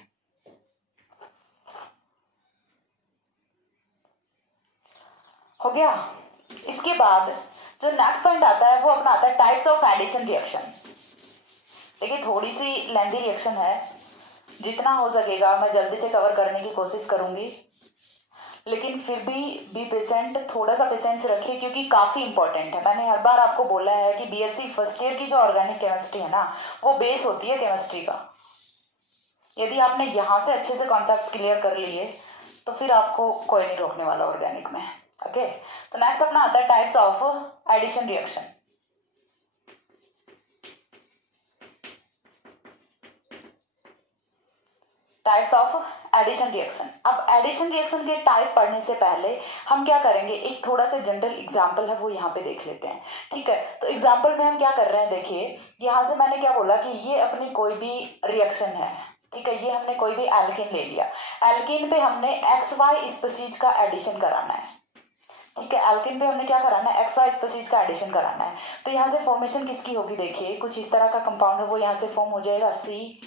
हो गया। इसके बाद जो नेक्स्ट पॉइंट आता है वो अपना आता है टाइप्स ऑफ एडिशन रिएक्शन। देखिए थोड़ी सी लेंथी रिएक्शन है, जितना हो सकेगा मैं जल्दी से कवर करने की कोशिश करूंगी, लेकिन फिर भी बी पेशेंट, थोड़ा सा पेशेंस रखिए क्योंकि काफ़ी इंपॉर्टेंट है। मैंने हर बार आपको बोला है कि बीएससी फर्स्ट ईयर की जो ऑर्गेनिक केमिस्ट्री है ना वो बेस होती है केमिस्ट्री का। यदि आपने यहाँ से अच्छे से कॉन्सेप्ट्स क्लियर कर लिए तो फिर आपको कोई नहीं रोकने वाला ऑर्गेनिक में। ओके, तो नेक्स्ट अपना आता है types of addition reaction. Types of addition reaction. अब एडिशन रिएक्शन के टाइप पढ़ने से पहले हम क्या करेंगे, एक थोड़ा सा जनरल एग्जांपल है वो यहाँ पे देख लेते हैं। ठीक है, तो एग्जांपल में हम क्या कर रहे हैं, देखिए यहाँ से मैंने क्या बोला कि ये अपनी कोई भी रिएक्शन है। ठीक है, ये हमने कोई भी एल्कीन ले लिया, एल्कीन पे हमने XY स्पीशीज का एडिशन कराना है। ठीक है, एल्कीन पे हमने क्या कराना है XY स्पीशीज का एडिशन कराना है। तो यहाँ से फॉर्मेशन किसकी होगी, देखिए कुछ इस तरह का कंपाउंड है वो यहाँ से फॉर्म हो जाएगा CXY।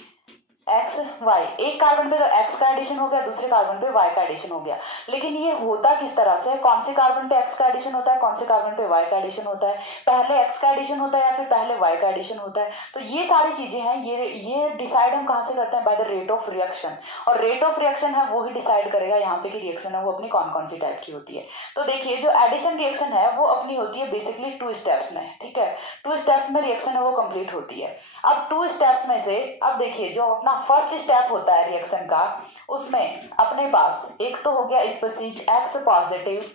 एक कार्बन पे तो X का एडिशन हो गया, दूसरे कार्बन पे Y का एडिशन हो गया। लेकिन ये होता किस तरह से, कौन से कार्बन पे X का एडिशन होता है, कौन से कार्बन पे Y का एडिशन होता है, पहले X का एडिशन होता है या फिर पहले Y का एडिशन होता है। तो ये सारी चीजें हैं, ये डिसाइड हम कहाँ से करते हैं, by the rate of reaction. और रेट ऑफ रिएक्शन है वो ही डिसाइड करेगा यहाँ पे कि रिएक्शन है वो अपनी कौन कौन सी टाइप की होती है। तो देखिए जो एडिशन रिएक्शन है वो अपनी होती है बेसिकली 2 स्टेप्स में। ठीक है, 2 स्टेप्स में रिएक्शन है वो कंप्लीट होती है। अब 2 स्टेप्स में से अब देखिए जो अपना फर्स्ट स्टेप होता है रिएक्शन का, उसमें अपने पास एक तो हो गया species X positive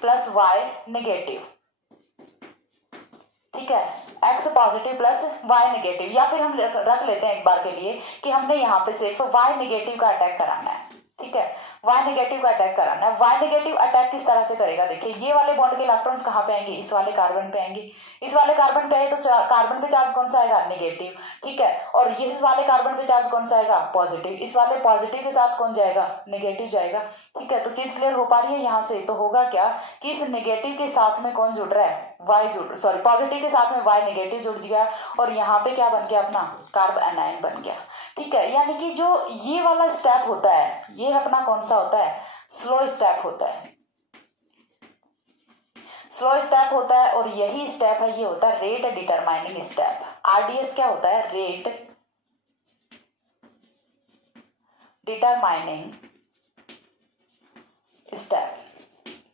plus Y negative. ठीक है, x positive plus y negative, या फिर हम रख लेते हैं एक बार के लिए कि हमने यहाँ पे सिर्फ y नेगेटिव का अटैक कराना है। ठीक है, y नेगेटिव का अटैक कराना है। y नेगेटिव अटैक किस तरह से करेगा, देखिए ये वाले बॉन्ड के इलेक्ट्रॉन्स कहाँ पे आएंगे, इस वाले कार्बन पे आएंगे। इस वाले कार्बन पे आए तो कार्बन पे चार्ज कौन सा आएगा, नेगेटिव। ठीक है, और ये इस वाले कार्बन पे चार्ज कौन सा आएगा, पॉजिटिव। इस वाले पॉजिटिव के साथ कौन जाएगा, नेगेटिव जाएगा। ठीक है, तो चीज क्लियर हो पा रही है यहाँ से। तो होगा क्या कि इस नेगेटिव के साथ में कौन जुड़ रहा है, पॉजिटिव के साथ में y नेगेटिव जुड़ गया, और यहाँ पे क्या बन गया अपना, कार्ब एनायन बन गया। ठीक है, यानी कि जो ये वाला स्टेप होता है ये अपना कौन सा होता है, स्लो स्टेप होता है। स्लो स्टेप होता है, और यही स्टेप है ये होता है रेट डिटरमाइनिंग स्टेप। RDS क्या होता है, रेट डिटरमाइनिंग स्टेप।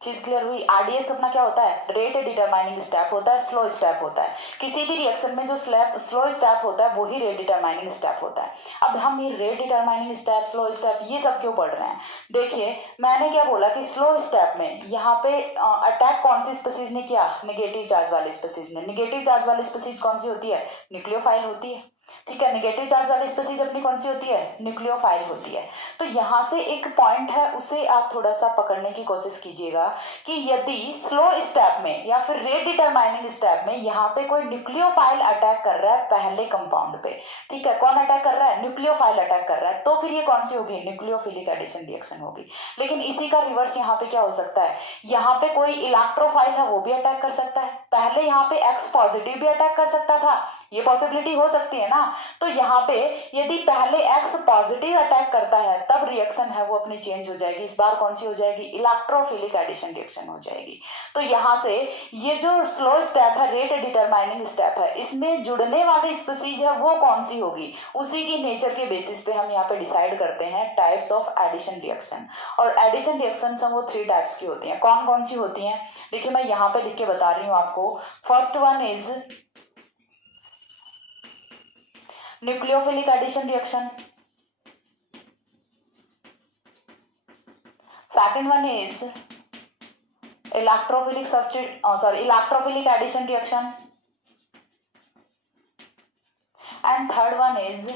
चीज क्लियर हुई। RDS अपना क्या होता है, रेट डिटरमाइनिंग स्टेप होता है, स्लो स्टेप होता है। किसी भी रिएक्शन में जो स्लो स्टेप होता है वही रेट डिटरमाइनिंग स्टेप होता है। अब हम ये rate determining step, slow step, ये सब क्यों पढ़ रहे हैं, देखिए मैंने क्या बोला कि स्लो स्टेप में यहाँ पे अटैक कौन सी स्पीसीज ने किया, नेगेटिव चार्ज वाली स्पीसीज ने। नेगेटिव चार्ज वाली स्पीसीज कौन सी होती है, न्यूक्लियोफाइल होती है। ठीक है, नेगेटिव चार्ज वाली स्पीसीज अपनी कौन सी होती है, न्यूक्लियोफाइल होती है। तो यहाँ से एक पॉइंट है, उसे आप थोड़ा सा पकड़ने की कोशिश कीजिएगा कि यदि स्लो स्टेप में या फिर रेट डिटरमाइनिंग स्टेप में यहाँ पे कोई न्यूक्लियोफाइल अटैक कर रहा है पहले कंपाउंड पे, ठीक है, कौन अटैक कर रहा है, न्यूक्लियोफाइल अटैक कर रहा है, तो फिर ये कौन सी होगी, न्यूक्लियोफिलिक एडिशन रिएक्शन होगी। लेकिन इसी का रिवर्स यहाँ पे क्या हो सकता है, यहाँ पे कोई इलेक्ट्रोफाइल है वो भी अटैक कर सकता है। पहले यहाँ पे X पॉजिटिव भी अटैक कर सकता था, ये पॉसिबिलिटी हो सकती है ना। तो यहाँ पे यदि पहले X पॉजिटिव अटैक करता है तब रिएक्शन है वो अपनी चेंज हो जाएगी। इस बार कौन सी हो जाएगी, इलेक्ट्रोफिलिक एडिशन रिएक्शन हो जाएगी। तो यहाँ से ये जो स्लो स्टेप है, रेट डिटरमाइनिंग स्टेप है, इसमें जुड़ने वाली स्पीसीज है वो कौन सी होगी, उसी की नेचर के बेसिस पे हम यहाँ पे डिसाइड करते हैं टाइप्स ऑफ एडिशन रिएक्शन। और एडिशन रिएक्शन वो 3 टाइप्स की होती हैं। कौन कौन सी होती हैं, देखिए मैं यहाँ पे लिख के बता रही हूँ आपको। First one is nucleophilic addition reaction, second one is electrophilic addition reaction, and third one is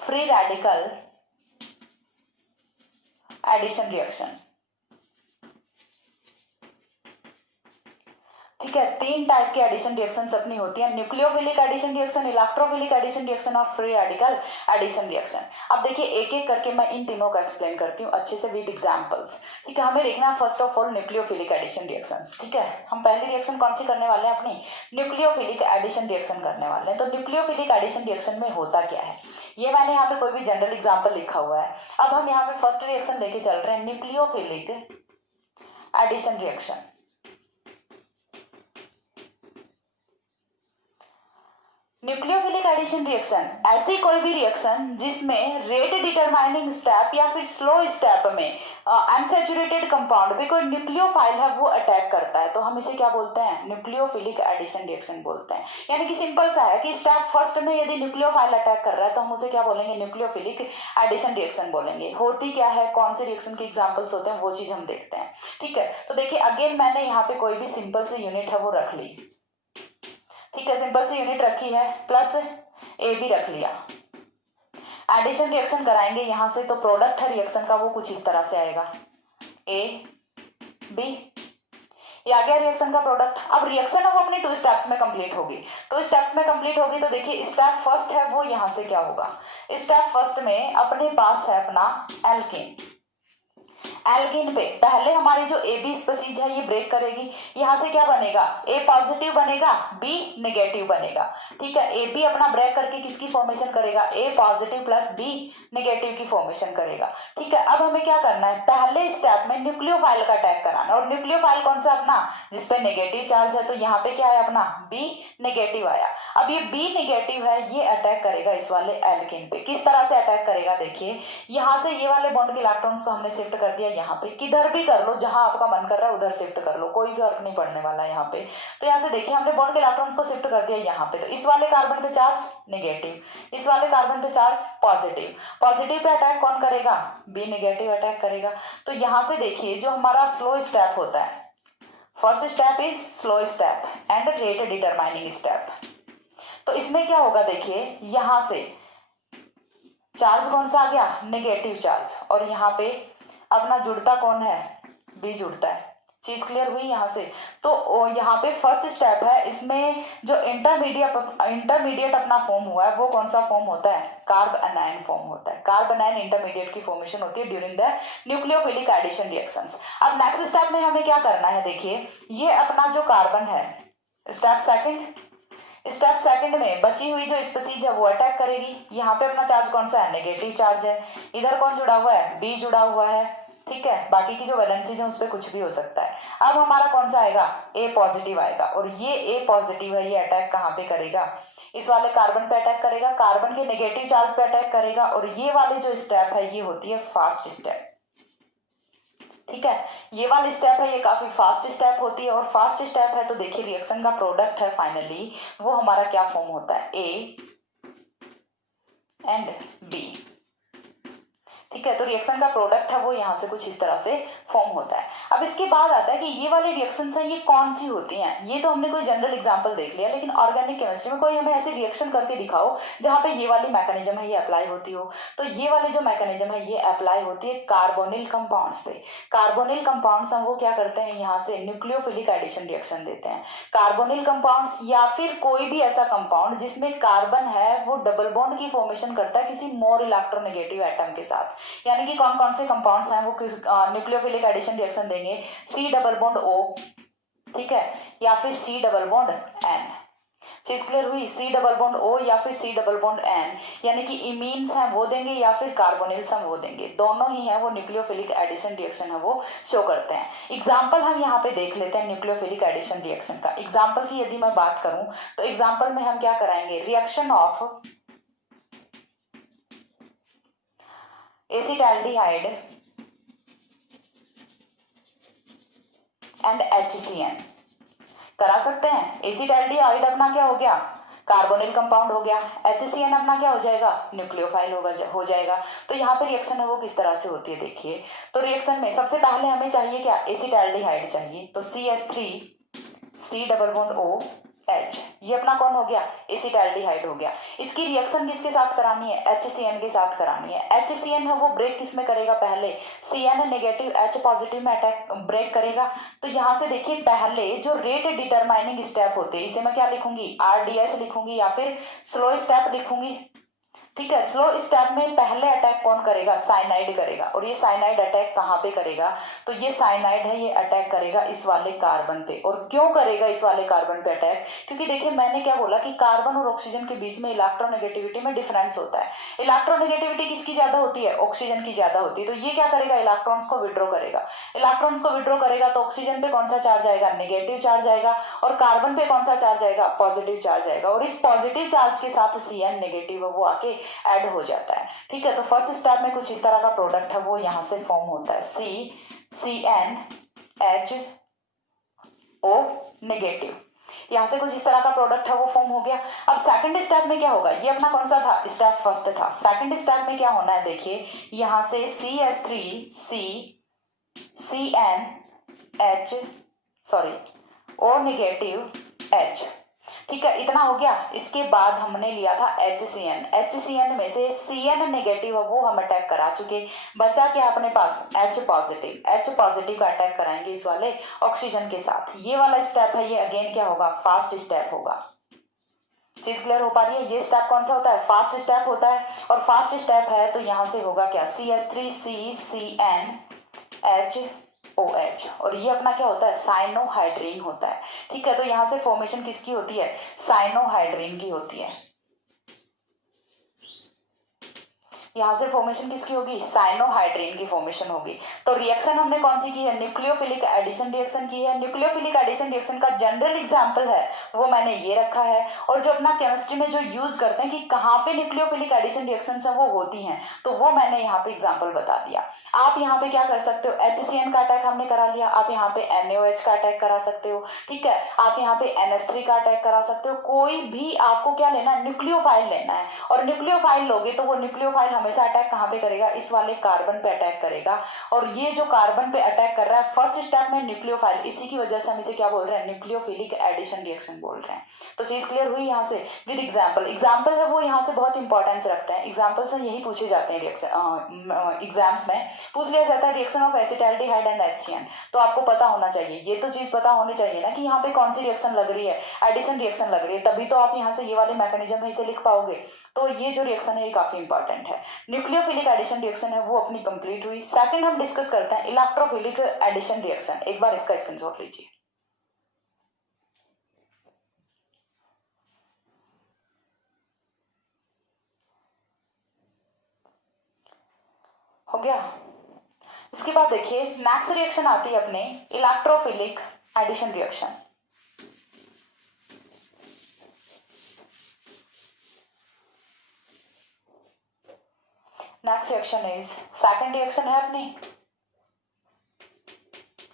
free radical addition reaction. ठीक है, 3 टाइप के एडिशन रिएक्शंस अपनी होती है, nucleophilic addition reaction, electrophilic addition reaction और फ्री रेडिकल एडिशन रिएक्शन। अब देखिए एक एक करके मैं इन तीनों का एक्सप्लेन करती हूँ अच्छे से विद एग्जांपल्स। ठीक है, हमें देखना first of all nucleophilic addition reactions. ठीक है, हम पहली रिएक्शन कौन सी करने वाले हैं, अपनी न्यूक्लियोफिलिक एडिशन रिएक्शन करने वाले हैं। तो न्यूक्लियोफिलिक एडिशन रिएक्शन में होता क्या है, ये मैंने यहाँ पे कोई भी जनरल एग्जाम्पल लिखा हुआ है। अब हम यहाँ पे फर्स्ट रिएक्शन लेके चल रहे हैं, nucleophilic addition reaction. Nucleophilic addition reaction ऐसी कोई भी रिएक्शन जिसमें रेट डिटरमाइनिंग स्टेप या फिर स्लो स्टेप में अनसैचुरेटेड कंपाउंड पे कोई न्यूक्लियोफाइल है वो अटैक करता है, तो हम इसे क्या बोलते हैं, न्यूक्लियोफिलिक एडिशन रिएक्शन बोलते हैं। यानी कि सिंपल सा है कि स्टेप फर्स्ट में यदि न्यूक्लियोफाइल अटैक कर रहा है तो हम उसे क्या बोलेंगे, न्यूक्लियोफिलिक एडिशन रिएक्शन बोलेंगे। होती क्या है, कौन से रिएक्शन के एग्जाम्पल्स होते हैं वो चीज हम देखते हैं। ठीक है, तो देखिए अगेन मैंने यहाँ पे कोई भी सिंपल से यूनिट है वो रख ली। ठीक है, सिंपल सी यूनिट रखी है, प्लस ए भी रख लिया। एडिशन रिएक्शन कराएंगे यहाँ से, तो प्रोडक्ट है रिएक्शन का वो कुछ इस तरह से आएगा, ए बी, ये आ गया रिएक्शन का प्रोडक्ट। अब रिएक्शन है वो अपने 2 स्टेप्स में कंप्लीट होगी। 2 स्टेप्स में कंप्लीट होगी तो देखिए स्टेप फर्स्ट है वो यहाँ से क्या होगा, स्टेप फर्स्ट में अपने पास है अपना एल्केन। एल्कीन पे पहले हमारी जो ए बी स्पीसीज है ये ब्रेक करेगी, यहाँ से क्या बनेगा, ए पॉजिटिव बनेगा, बी नेगेटिव बनेगा। ठीक है, ए बी अपना ब्रेक करके किसकी फॉर्मेशन करेगा, ए पॉजिटिव प्लस बी नेगेटिव की फॉर्मेशन करेगा। ठीक है, अब हमें क्या करना है, पहले स्टेप में न्यूक्लियोफाइल का अटैक कराना, और न्यूक्लियोफाइल कौन सा अपना, जिसपे नेगेटिव चार्ज है, तो यहाँ पे क्या है अपना बी नेगेटिव आया। अब ये बी नेगेटिव है, ये अटैक करेगा इस वाले एल्कीन पे। किस तरह से अटैक करेगा, देखिए यहाँ से ये वाले बॉन्ड के इलेक्ट्रॉन्स को हमने शिफ्ट कर दिया यहाँ पे, किधर भी कर लो, जहां आपका मन कर रहा है उधर शिफ्ट कर लो, कोई फर्क नहीं पड़ने वाला यहाँ पे। तो यहाँ से देखिए हमने बॉन्ड के इलेक्ट्रॉन्स को शिफ्ट कर दिया यहाँ पे, तो इस वाले कार्बन पे चार्ज नेगेटिव, इस वाले कार्बन पे charge positive. Positive pay attack कौन करेगा, बी नेगेटिव अटैक करेगा। तो यहाँ से देखिए जो हमारा स्लो स्टेप होता है, first step is slow step and rate determining step. तो इसमें क्या होगा देखिए, यहां से चार्ज कौन सा आ गया, नेगेटिव चार्ज, और यहाँ पे अपना जुड़ता कौन है, बी जुड़ता है। चीज क्लियर हुई यहाँ से। तो यहाँ पे फर्स्ट स्टेप है, इसमें जो इंटरमीडिएट अपना फॉर्म हुआ है वो कौन सा फॉर्म होता है, कार्ब अनायन फॉर्म होता है। कार्ब अनायन इंटरमीडिएट की फॉर्मेशन होती है during the nucleophilic addition reactions. अब नेक्स्ट स्टेप में हमें क्या करना है, देखिए ये अपना जो कार्बन है, स्टेप सेकंड में बची हुई जो स्पीसीज है वो अटैक करेगी। यहाँ पे अपना चार्ज कौन सा है, नेगेटिव चार्ज है। इधर कौन जुड़ा हुआ है, बी जुड़ा हुआ है, ठीक है। बाकी की जो वैलेंसीज है उस पर कुछ भी हो सकता है। अब हमारा कौन सा आएगा, ए पॉजिटिव आएगा, और ये ए पॉजिटिव है, ये अटैक कहाँ पे करेगा, इस वाले कार्बन पे अटैक करेगा, कार्बन के नेगेटिव चार्ज पे अटैक करेगा। और ये वाले जो स्टेप है ये होती है फास्ट स्टेप, ठीक है। ये वाली स्टेप है ये काफी फास्ट स्टेप होती है, और फास्ट स्टेप है तो देखिए रिएक्शन का प्रोडक्ट है फाइनली वो हमारा क्या फॉर्म होता है, ए एंड बी, ठीक है। तो रिएक्शन का प्रोडक्ट है वो यहाँ से कुछ इस तरह से फॉर्म होता है। अब इसके बाद आता है कि ये वाली रिएक्शंस हैं ये कौन सी होती हैं। ये तो हमने कोई जनरल एग्जांपल देख लिया, लेकिन ऑर्गेनिक केमिस्ट्री में कोई हमें ऐसी रिएक्शन करके दिखाओ जहाँ पे ये वाली मैकेनिज्म है ये अप्लाई होती हो। तो ये वाली जो मैकेनिज्म है ये अप्लाई होती है कार्बोनिल कंपाउंड्स पे। कार्बोनिल कंपाउंड्स हम वो क्या करते हैं, यहाँ से न्यूक्लियोफिलिक एडिशन रिएक्शन देते हैं। कार्बोनिल कंपाउंड्स या फिर कोई भी ऐसा कंपाउंड जिसमें कार्बन है वो डबल बॉन्ड की फॉर्मेशन करता है किसी मोर इलेक्ट्रोनेगेटिव एटम के साथ। यानी कि कौन कौन से कंपाउंड्स हैं वो न्यूक्लियोफिलिक एडिशन रिएक्शन देंगे, सी डबल बॉन्ड ओ, ठीक है, या फिर सी डबल बॉन्ड एन। चीज क्लियर हुई, सी डबल बॉन्ड ओ या फिर सी डबल बॉन्ड एन, यानी कि इमीन्स हैं वो देंगे या फिर कार्बोनिल्स हम वो देंगे, दोनों ही हैं वो न्यूक्लियोफिलिक एडिशन रिएक्शन है वो शो करते हैं। एग्जाम्पल हम यहाँ पे देख लेते हैं न्यूक्लियोफिलिक एडिशन रिएक्शन का। एग्जाम्पल की यदि मैं बात करूं तो एग्जाम्पल में हम क्या कराएंगे, reaction of acetaldehyde and HCN करा सकते हैं। एसिटाल्डिहाइड अपना क्या हो गया, कार्बोनिल कंपाउंड हो गया, HCN अपना क्या हो जाएगा, न्यूक्लियोफाइल हो जाएगा। तो यहाँ पे रिएक्शन है वो किस तरह से होती है देखिए। तो रिएक्शन में सबसे पहले हमें चाहिए क्या, एसिटाल्डिहाइड चाहिए, तो CH3 C double bond O H, ये अपना कौन हो गया, एसिटाल्डिहाइड हो गया। इसकी रिएक्शन किसके साथ करानी है, HCN के साथ करानी है। HCN है वो ब्रेक किसमें करेगा, पहले CN नेगेटिव H पॉजिटिव में अटैक ब्रेक करेगा। तो यहाँ से देखिए पहले जो रेट डिटरमाइनिंग स्टेप होते हैं इसे मैं क्या लिखूंगी, RDS लिखूंगी या फिर स्लो स्टेप लिखूंगी, ठीक है। स्लो स्टेप में पहले अटैक कौन करेगा, साइनाइड करेगा। और ये साइनाइड अटैक कहाँ पे करेगा, तो ये साइनाइड है ये अटैक करेगा इस वाले कार्बन पे। और क्यों करेगा इस वाले कार्बन पे अटैक, क्योंकि देखिए मैंने क्या बोला कि कार्बन और ऑक्सीजन के बीच में इलेक्ट्रोनेगेटिविटी में डिफरेंस होता है। इलेक्ट्रोनेगेटिविटी किसकी ज्यादा होती है, ऑक्सीजन की ज्यादा होती है। तो ये क्या करेगा, इलेक्ट्रॉन्स को विड्रॉ करेगा। इलेक्ट्रॉन्स को विड्रॉ करेगा तो ऑक्सीजन पे कौन सा चार्ज आएगा, नेगेटिव चार्ज आएगा, और कार्बन पे कौन सा चार्ज आएगा, पॉजिटिव चार्ज आएगा। और इस पॉजिटिव चार्ज के साथ CN नेगेटिव वो आके ऐड हो जाता है, ठीक है। तो फर्स्ट स्टेप में कुछ इस तरह का प्रोडक्ट है वो यहाँ से फॉर्म होता है, CNHO नेगेटिव। यहाँ से कुछ इस तरह का प्रोडक्ट है वो फॉर्म हो गया। अब सेकंड स्टेप में क्या होगा, ये अपना कौन सा था, स्टेप फर्स्ट था। सेकंड स्टेप में क्या होना है देखिए, यहाँ से O नेगेटिव H, ठीक है, इतना हो गया। इसके बाद हमने लिया था HCN में से CN नेगेटिव वो हम अटैक करा चुके, बचा क्या अपने पास, H पॉजिटिव का अटैक कराएंगे इस वाले ऑक्सीजन के साथ। ये वाला स्टेप है ये अगेन क्या होगा, फास्ट स्टेप होगा। चीज क्लियर हो पा रही है, ये स्टेप कौन सा होता है, फास्ट स्टेप होता है। और फास्ट स्टेप है तो यहाँ से होगा क्या, CH3CCNHOH, और ये अपना क्या होता है, साइनोहाइड्रीन होता है, ठीक है। तो यहाँ से फॉर्मेशन किसकी होती है, साइनोहाइड्रीन की होती है। यहाँ से फॉर्मेशन किसकी होगी, साइनोहाइड्रीन की फॉर्मेशन होगी। तो रिएक्शन हमने कौन सी की है, न्यूक्लियोफिलिक एडिशन रिएक्शन की है। न्यूक्लियोफिलिक एडिशन रिएक्शन का जनरल एग्जांपल है वो मैंने ये रखा है। और जो अपना केमिस्ट्री में जो यूज करते हैं कि कहाँ पे न्यूक्लियोफिलिक एडिशन रिएक्शन है वो होती हैं, तो वो मैंने यहाँ पे एग्जाम्पल बता दिया। आप यहाँ पे क्या कर सकते हो, HCN का अटैक हमने करा लिया, आप यहाँ पे NaOH का अटैक करा सकते हो, ठीक है। आप यहाँ पे NH3 का अटैक करा सकते हो। कोई भी आपको क्या लेना है, न्यूक्लियोफाइल लेना है, और न्यूक्लियोफाइल लोगे तो वो न्यूक्लियोफाइल हमेशा अटैक कहाँ पे करेगा, इस वाले कार्बन पे अटैक करेगा। और ये जो कार्बन पे अटैक कर रहा है फर्स्ट स्टेप में न्यूक्लियोफाइल, इसी की वजह से हम इसे क्या बोल रहे हैं, न्यूक्लियोफिलिक एडिशन रिएक्शन बोल रहे हैं। तो चीज क्लियर हुई यहाँ से। विद एग्जाम्पल, एग्जाम्पल है वो यहाँ से बहुत इंपॉर्टेंस रखते हैं, एग्जाम्पल से यही पूछे जाते हैं रिएक्शन एग्जाम्स में पूछ लिया जाता है reaction of acetaldehyde and HCN। तो आपको पता होना चाहिए, ये तो चीज पता होनी चाहिए ना कि यहाँ पे कौन सी रिएक्शन लग रही है, एडिशन रिएक्शन लग रही है, तभी तो आप यहाँ से ये वाले मैकेनिज्म इसे लिख पाओगे। तो ये जो रिएक्शन है ये काफी इंपॉर्टेंट है। न्यूक्लियोफिलिक एडिशन रिएक्शन है वो अपनी कंप्लीट हुई। सेकंड हम डिस्कस करते हैं इलेक्ट्रोफिलिक एडिशन रिएक्शन। एक बार इसका स्क्रीनशॉट लीजिए। हो गया। इसके बाद देखिए नेक्स्ट रिएक्शन आती है अपने electrophilic addition reaction. Next reaction is second reaction है अपनी,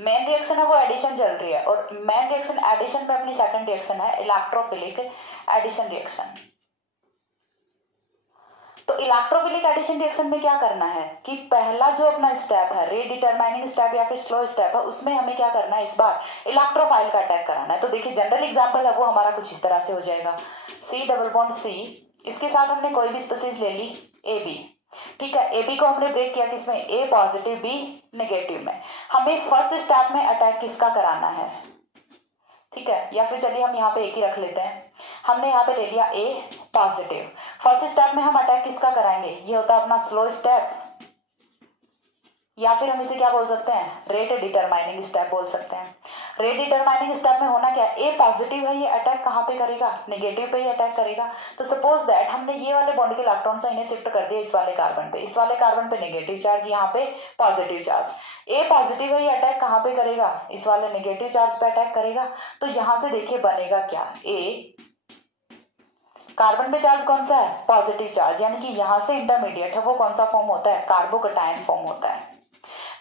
मेन रिएक्शन है वो एडिशन चल रही है और मेन रिएक्शन एडिशन पे अपनी सेकंड रिएक्शन है इलेक्ट्रोफिलिक एडिशन रिएक्शन। तो इलेक्ट्रोफिलिक एडिशन रिएक्शन में क्या करना है कि पहला जो अपना स्टेप है रेट डिटरमाइनिंग स्टेप या फिर स्लो स्टेप है, उसमें हमें क्या करना है, इस बार इलेक्ट्रोफाइल का अटैक कराना है। तो देखिए जनरल एग्जांपल है वो हमारा कुछ इस तरह से हो जाएगा, C डबल बॉन्ड C, इसके साथ हमने कोई भी स्पीसीज ले ली AB, ठीक है। AB को हमने ब्रेक किया किसमें, A पॉजिटिव B नेगेटिव में। हमें फर्स्ट स्टेप में अटैक किसका कराना है, ठीक है, या फिर चलिए हम यहाँ पे एक ही रख लेते हैं। हमने यहाँ पे ले लिया A पॉजिटिव, फर्स्ट स्टेप में हम अटैक किसका कराएंगे, ये होता है अपना स्लो स्टेप, या फिर हम इसे क्या बोल सकते हैं, रेट डिटरमाइनिंग स्टेप बोल सकते हैं। रेट डिटरमाइनिंग स्टेप में होना क्या है, A पॉजिटिव है, ये अटैक कहाँ पे करेगा, नेगेटिव पे ही अटैक करेगा। तो सपोज दैट हमने ये वाले बॉन्ड के इलेक्ट्रॉन से इन्हें शिफ्ट कर दिया इस वाले कार्बन पे, इस वाले कार्बन पे नेगेटिव चार्ज, यहाँ पे पॉजिटिव चार्ज। A पॉजिटिव है, ये अटैक कहाँ पे करेगा, इस वाले नेगेटिव चार्ज पे अटैक करेगा। तो यहाँ से देखिए बनेगा क्या, A कार्बन पे चार्ज कौन सा है, पॉजिटिव चार्ज, यानी कि यहाँ से इंटरमीडिएट है वो कौन सा फॉर्म होता है, कार्बोकटायन फॉर्म होता है।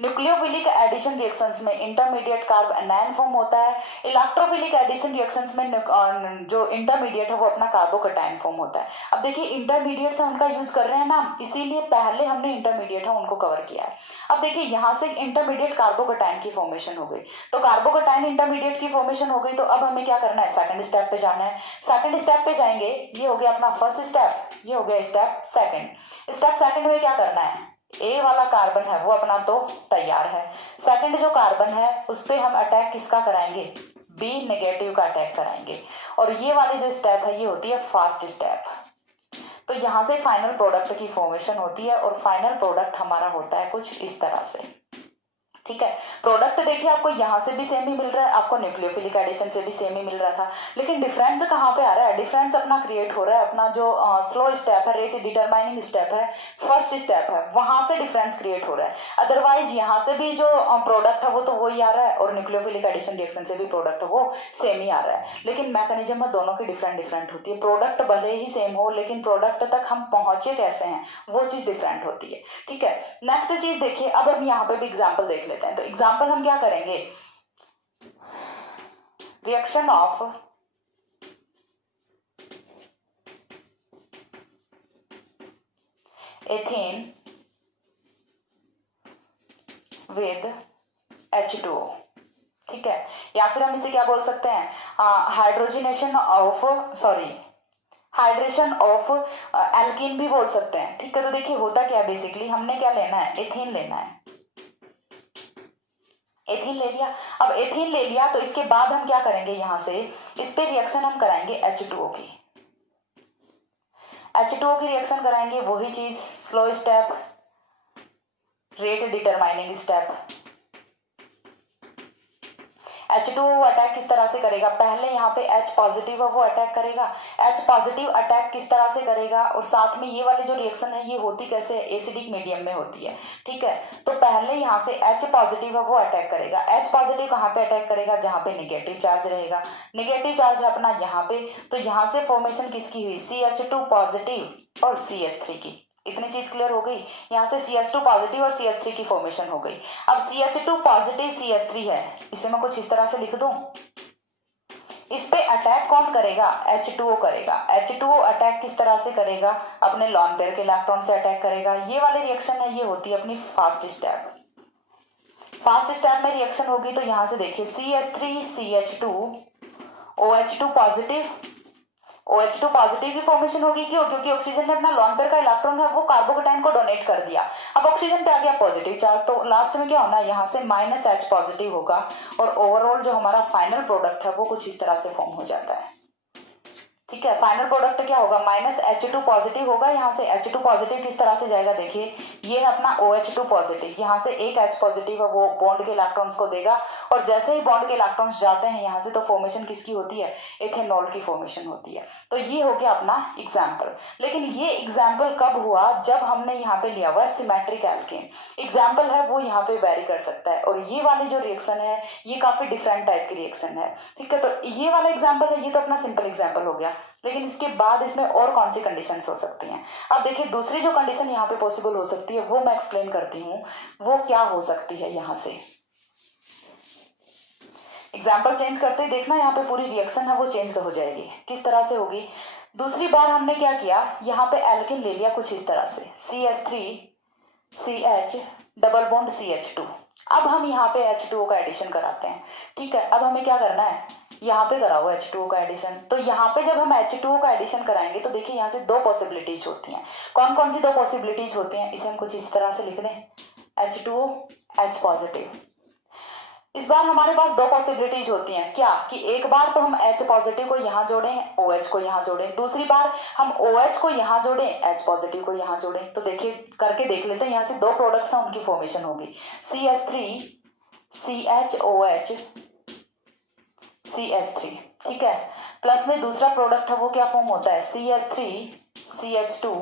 न्यूक्लियोफिलिक एडिशन रिएक्शंस में इंटरमीडिएट कार्ब एनायन फॉर्म होता है। इलेक्ट्रोफिलिक एडिशन रिएक्शंस में जो इंटरमीडिएट है वो अपना कार्बोकटायन फॉर्म होता है। अब देखिए इंटरमीडिएट से उनका यूज कर रहे हैं ना, इसीलिए पहले हमने इंटरमीडिएट है उनको कवर किया है। अब देखिए यहाँ से इंटरमीडिएट कार्बोकटायन की फॉर्मेशन हो गई, तो कार्बोकटायन इंटरमीडिएट की फॉर्मेशन हो गई। तो अब हमें क्या करना है, सेकंड स्टेप पे जाना है। सेकंड स्टेप पे जाएंगे, ये हो गया अपना फर्स्ट स्टेप, ये हो गया स्टेप सेकंड। स्टेप सेकंड में क्या करना है, A वाला कार्बन है वो अपना तो तैयार है, सेकंड जो कार्बन है उस पर हम अटैक किसका कराएंगे, B नेगेटिव का अटैक कराएंगे। और ये वाली जो स्टेप है ये होती है फास्ट स्टेप। तो यहाँ से फाइनल प्रोडक्ट की फॉर्मेशन होती है और फाइनल प्रोडक्ट हमारा होता है कुछ इस तरह से, ठीक है। प्रोडक्ट देखिए आपको यहाँ से भी सेम ही मिल रहा है, आपको न्यूक्लियोफिलिक एडिशन से भी सेम ही मिल रहा था, लेकिन डिफरेंस कहाँ पे आ रहा है, डिफरेंस अपना क्रिएट हो रहा है अपना जो स्लो स्टेप है, रेट डिटरमाइनिंग स्टेप है, फर्स्ट स्टेप है, वहां से डिफरेंस क्रिएट हो रहा है। अदरवाइज यहाँ से भी जो प्रोडक्ट है वो तो वही आ रहा है और न्यूक्लियोफिलिक एडिशन रिएक्शन से भी प्रोडक्ट वो सेम ही आ रहा है, लेकिन मैकेनिज्म में दोनों की डिफरेंट होती है। प्रोडक्ट भले ही सेम हो लेकिन प्रोडक्ट तक हम पहुंचे कैसे हैं वो चीज डिफरेंट होती है, ठीक है। नेक्स्ट चीज देखिए, अब हम यहाँ पे भी एग्जाम्पल देख लेते हैं। तो एग्जाम्पल हम क्या करेंगे, reaction of ethane with H2O, ठीक है, या फिर हम इसे क्या बोल सकते हैं, hydrogenation of hydration of alkene भी बोल सकते हैं, ठीक है। तो देखिए होता क्या है, बेसिकली हमने क्या लेना है, एथेन लेना है। एथेन ले लिया, अब एथेन ले लिया तो इसके बाद हम क्या करेंगे, यहां से इस पे रिएक्शन हम कराएंगे H2O की, H2O की रिएक्शन कराएंगे, वही चीज slow step, rate determining step. H2O attack किस तरह से करेगा, पहले यहाँ पे H पॉजिटिव है वो अटैक करेगा, H पॉजिटिव अटैक किस तरह से करेगा, और साथ में ये वाली जो रिएक्शन है ये होती कैसे, एसिडिक मीडियम में होती है, ठीक है। तो पहले यहाँ से H पॉजिटिव है वो अटैक करेगा, H पॉजिटिव कहाँ पे अटैक करेगा, जहाँ पे नेगेटिव चार्ज रहेगा, नेगेटिव चार्ज है अपना यहाँ पे, तो यहाँ से फॉर्मेशन किसकी हुई, CH2 पॉजिटिव और CH3 की। इतनी चीज क्लियर हो गई, यहाँ से CH2 पॉजिटिव और CH3 की फॉर्मेशन हो गई। अब CH2 पॉजिटिव CH3 है, इसे मैं कुछ इस तरह से लिख दूं, इस पे अटैक कौन करेगा? H2O करेगा। H2O अटैक किस तरह से करेगा? अपने लॉन पेयर के इलेक्ट्रॉन से अटैक करेगा। ये वाली रिएक्शन है, ये होती है अपनी फास्ट स्टेप। फास्ट स्टेप में रिएक्शन होगी तो यहां से देखिए CH3CH2 OH2 positive, OH2 positive की फॉर्मेशन होगी। क्यों? क्योंकि ऑक्सीजन ने अपना लॉन पेयर का इलेक्ट्रॉन है वो कार्बोकेटाइन को डोनेट कर दिया। अब ऑक्सीजन पे आ गया पॉजिटिव चार्ज, तो लास्ट में क्या होना है? यहाँ से -H पॉजिटिव होगा और ओवरऑल जो हमारा फाइनल प्रोडक्ट है वो कुछ इस तरह से फॉर्म हो जाता है। ठीक है, फाइनल प्रोडक्ट क्या होगा? -H2 पॉजिटिव होगा। यहाँ से H2 पॉजिटिव किस तरह से जाएगा? देखिए ये है अपना OH2 पॉजिटिव, यहाँ से एक H पॉजिटिव है वो बॉन्ड के इलेक्ट्रॉन्स को देगा और जैसे ही बॉन्ड के इलेक्ट्रॉन्स जाते हैं यहाँ से तो फॉर्मेशन किसकी होती है? एथेनॉल की फॉर्मेशन होती है। तो ये हो गया अपना एग्जाम्पल। लेकिन ये एग्जाम्पल कब हुआ? जब हमने यहाँ पे लिया हुआ सिमेट्रिक एल्केन। एग्जाम्पल है वो यहाँ पे वेरी कर सकता है और ये वाली जो रिएक्शन है ये काफी डिफरेंट टाइप की रिएक्शन है। ठीक है, तो ये वाला एग्जाम्पल है, ये तो अपना सिंपल एग्जाम्पल हो गया। लेकिन इसके बाद इसमें और कौन सी कंडीशंस हो सकती हैं? अब देखिए दूसरी जो कंडीशन यहाँ पे पॉसिबल हो सकती है वो मैं एक्सप्लेन करती हूँ। वो क्या हो सकती है? यहाँ से एग्जाम्पल चेंज करते ही देखना यहाँ पे पूरी रिएक्शन है वो चेंज हो जाएगी। किस तरह से होगी? दूसरी बार हमने क्या किया? यहाँ पे एल्केन ले लिया कुछ इस तरह से CH3CH डबल बॉन्ड CH2। अब हम यहाँ पे H2O का एडिशन कराते हैं। ठीक है, अब हमें क्या करना है? यहाँ पे कराओ H2O का एडिशन। तो यहाँ पे जब हम H2O का एडिशन कराएंगे तो देखिए यहाँ से दो पॉसिबिलिटीज होती हैं। कौन कौन सी दो पॉसिबिलिटीज होती हैं? इसे हम कुछ इस तरह से लिख दें, H2O H पॉजिटिव। इस बार हमारे पास दो पॉसिबिलिटीज होती हैं। क्या? कि एक बार तो हम H पॉजिटिव को यहाँ जोड़ें, OH को यहाँ जोड़ें। दूसरी बार हम OH को यहाँ जोड़ें, H पॉजिटिव को यहाँ जोड़ें। तो देखिए करके देख लेते हैं। यहाँ से दो प्रोडक्ट्स हैं उनकी फॉर्मेशन होगी CH3CHOH CH3। ठीक है, प्लस में दूसरा प्रोडक्ट है वो क्या फॉर्म होता है? CH3CH2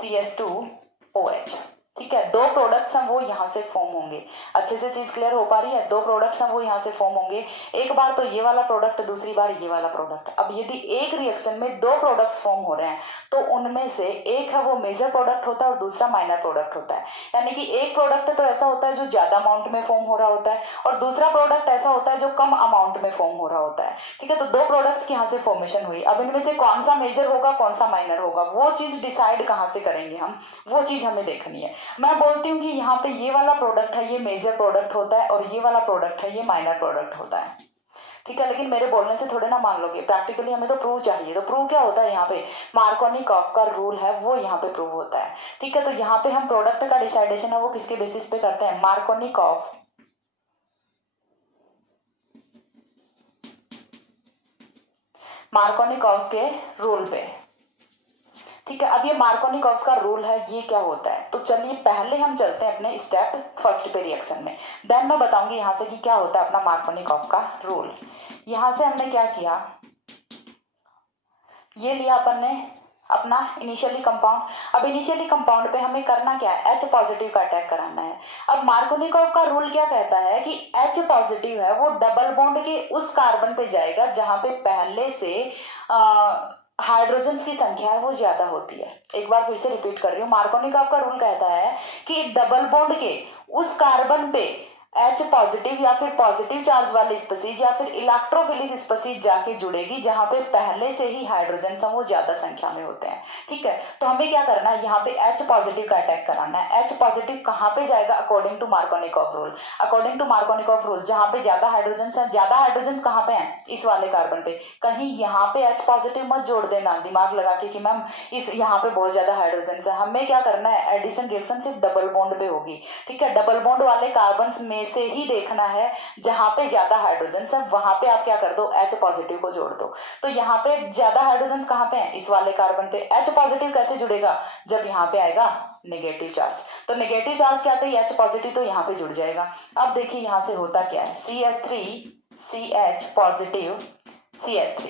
CH2OH। ठीक है, दो प्रोडक्ट्स हैं वो यहाँ से फॉर्म होंगे। अच्छे से चीज क्लियर हो पा रही है? दो प्रोडक्ट्स हैं वो यहाँ से फॉर्म होंगे। एक बार तो ये वाला प्रोडक्ट, दूसरी बार ये वाला प्रोडक्ट। अब यदि एक रिएक्शन में दो प्रोडक्ट्स फॉर्म हो रहे हैं तो उनमें से एक है वो मेजर प्रोडक्ट होता है और दूसरा माइनर प्रोडक्ट होता है। यानी कि एक प्रोडक्ट तो ऐसा होता है जो ज्यादा अमाउंट में फॉर्म हो रहा होता है और दूसरा प्रोडक्ट ऐसा होता है जो कम अमाउंट में फॉर्म हो रहा होता है। ठीक है, तो दो प्रोडक्ट्स की यहाँ से फॉर्मेशन हुई। अब इनमें से कौन सा मेजर होगा कौन सा माइनर होगा वो चीज डिसाइड कहाँ से करेंगे हम? वो चीज हमें देखनी है। मैं बोलती हूँ कि यहाँ पे ये वाला प्रोडक्ट है ये मेजर प्रोडक्ट होता है और ये वाला प्रोडक्ट है ये माइनर प्रोडक्ट होता है। ठीक है, लेकिन मेरे बोलने से थोड़े ना मान लोगे, प्रैक्टिकली हमें तो प्रूव चाहिए। तो प्रूव क्या होता है? यहाँ पे मार्कोनी-कॉफ का रूल है वो यहाँ पे प्रूव होता है। ठीक है, तो यहाँ पे हम प्रोडक्ट का डिसाइडेशन है वो किसके बेसिस पे करते हैं? मार्कोनी-कॉफ के रूल पे। ठीक है, अब ये मार्कोनी-कॉफ का रूल है ये क्या होता है? तो चलिए पहले हम चलते हैं अपने स्टेप फर्स्ट पे रिएक्शन में, देन मैं बताऊंगी यहाँ से कि क्या होता है अपना मार्कोनी-कॉफ का रूल। यहाँ से हमने क्या किया? ये लिया अपन ने अपना इनिशियली कंपाउंड। अब इनिशियली कंपाउंड पे हमें करना क्या है? H पॉजिटिव का अटैक कराना है। अब मार्कोनी-कॉफ का रूल क्या कहता है कि H पॉजिटिव है वो डबल बॉन्ड के उस कार्बन पे जाएगा जहां पे पहले से हाइड्रोजन्स की संख्या है वो ज्यादा होती है। एक बार फिर से रिपीट कर रही हूँ, मार्कोनी-कॉफ का रूल कहता है कि डबल बॉन्ड के उस कार्बन पे H पॉजिटिव या फिर पॉजिटिव चार्ज वाली स्पीसीज या फिर इलेक्ट्रोफिलिक स्पीसीज जाके जुड़ेगी जहां पे पहले से ही हाइड्रोजन वो ज्यादा संख्या में होते हैं। ठीक है, तो हमें क्या करना है? यहाँ पे H पॉजिटिव का अटैक कराना है। H पॉजिटिव कहाँ पे जाएगा? According to Markovnikov rule. According to Markovnikov rule जहाँ पे ज्यादा हाइड्रोजन है, ज्यादा हाइड्रोजन कहाँ पे है? इस वाले कार्बन पे। कहीं यहाँ पे H पॉजिटिव मत जोड़ देना दिमाग लगा के कि मैम इस यहाँ पे बहुत ज्यादा हाइड्रोजन है। हमें क्या करना है? एडिशन रिएक्शन सिर्फ डबल बॉन्ड पे होगी। ठीक है, डबल बॉन्ड वाले कार्बन में से ही देखना है जहां पे ज्यादा हाइड्रोजन है वहां पे आप क्या कर दो? H पॉजिटिव को जोड़ दो। तो यहाँ पे ज्यादा हाइड्रोजन कहाँ पे है? इस वाले कार्बन पे। H पॉजिटिव कैसे जुड़ेगा? जब यहाँ पे आएगा नेगेटिव चार्ज। तो नेगेटिव चार्ज क्या आता है? H पॉजिटिव, तो यहाँ पे जुड़ जाएगा। अब देखिए यहाँ से होता क्या है? CH3CH पॉजिटिव CH3,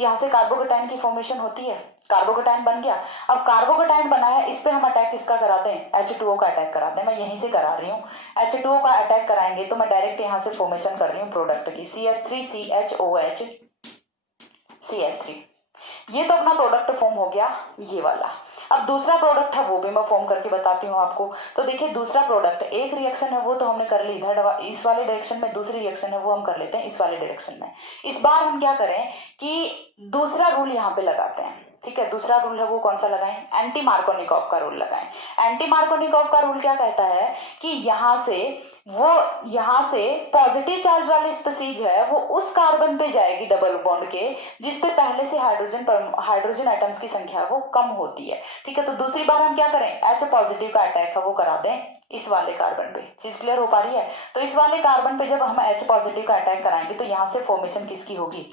यहाँ से कार्बोकेटाइन की फॉर्मेशन होती है। कार्बोकेटाइन बन गया। अब कार्बोकेटाइन बना है, इस पे हम अटैक किसका कराते हैं? H2O का अटैक कराते हैं। मैं यहीं से करा रही हूँ। H2O का अटैक कराएंगे तो मैं डायरेक्ट यहाँ से फॉर्मेशन कर रही हूँ प्रोडक्ट की CH3CHOH CH3। ये तो अपना प्रोडक्ट फॉर्म हो गया ये वाला। अब दूसरा प्रोडक्ट है वो भी मैं फॉर्म करके बताती हूँ आपको। तो देखिए दूसरा प्रोडक्ट, एक रिएक्शन है वो तो हमने कर ली इधर इस वाले डायरेक्शन में, दूसरी रिएक्शन है वो हम कर लेते हैं इस वाले डायरेक्शन में। इस बार हम क्या करें कि दूसरा रूल यहाँ पे लगाते हैं, ठीक है। दूसरा रूल है वो कौन सा लगाएं, एंटी मार्कोनिकॉफ का रूल लगाएं। एंटी मार्कोनिकॉफ का रूल क्या कहता है कि यहाँ से पॉजिटिव चार्ज वाली स्पीसीज है वो उस कार्बन पे जाएगी डबल बॉन्ड के जिसपे पहले से हाइड्रोजन एटम्स की संख्या वो कम होती है, ठीक है। तो दूसरी बार हम क्या करें, H पॉजिटिव का अटैक है वो करा दें इस वाले कार्बन पे। चीज क्लियर हो पा रही है? तो इस वाले कार्बन पे जब हम H पॉजिटिव का अटैक कराएंगे तो यहाँ से फॉर्मेशन किसकी होगी,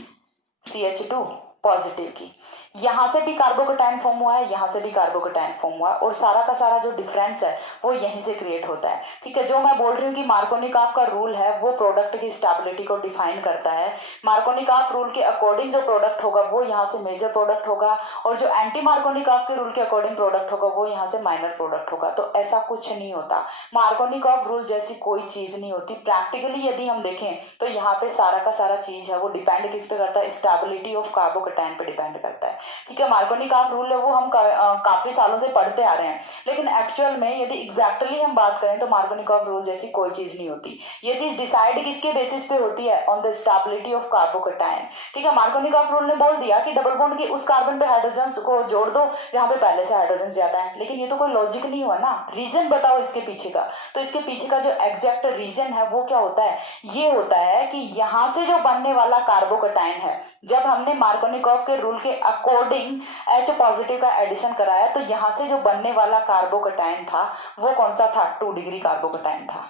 CH2 पॉजिटिव की। यहाँ से भी कार्बोकेटाइन फॉर्म हुआ है, यहाँ से भी कार्बोकेटाइन फॉर्म हुआ है, और सारा का सारा जो डिफरेंस है वो यहीं से क्रिएट होता है, ठीक है। जो मैं बोल रही हूँ कि मार्कोनिकॉफ का रूल है वो प्रोडक्ट की स्टेबिलिटी को डिफाइन करता है। मार्कोनिकॉफ रूल के अकॉर्डिंग जो प्रोडक्ट होगा वो यहाँ से मेजर प्रोडक्ट होगा, और जो एंटी मार्कोनिकॉफ के रूल के अकॉर्डिंग प्रोडक्ट होगा वो यहाँ से माइनर प्रोडक्ट होगा। तो ऐसा कुछ नहीं होता, मार्कोनिकॉफ रूल जैसी कोई चीज नहीं होती। प्रैक्टिकली यदि हम देखें तो यहाँ पे सारा का सारा चीज है वो डिपेंड किस पे करता है, स्टेबिलिटी ऑफ कार्बोकेटाइन पे डिपेंड करता है, ठीक है। मार्कोनिकॉफ रूल है वो हम काफी सालों से पढ़ते आ रहे हैं, लेकिन एक्चुअल में यदि एग्जैक्टली हम बात करें तो मार्कोनिकॉफ रूल जैसी कोई चीज नहीं होती। ये चीज डिसाइड किसके बेसिस पे होती है, on the stability of carbocation, ठीक है। मार्कोनिकॉफ रूल ने बोल दिया कि डबल बॉन्ड के उस कार्बन पे हाइड्रोजन को जोड़ दो जहां पे पहले से हाइड्रोजन ज्यादा है, लेकिन ये तो कोई लॉजिक नहीं हुआ ना। रीजन बताओ इसके पीछे का, तो इसके पीछे का जो एग्जैक्ट रीजन है वो क्या होता है, ये होता है कि यहाँ से जो बनने वाला कार्बोकेटाइन है, जब हमने मार्कोनिकॉफ के रूल के अकॉर्डिंग H पॉजिटिव का एडिशन कराया तो यहाँ से जो बनने वाला कार्बोकेटाइन था वो कौन सा था, 2 डिग्री कार्बोकेटाइन था।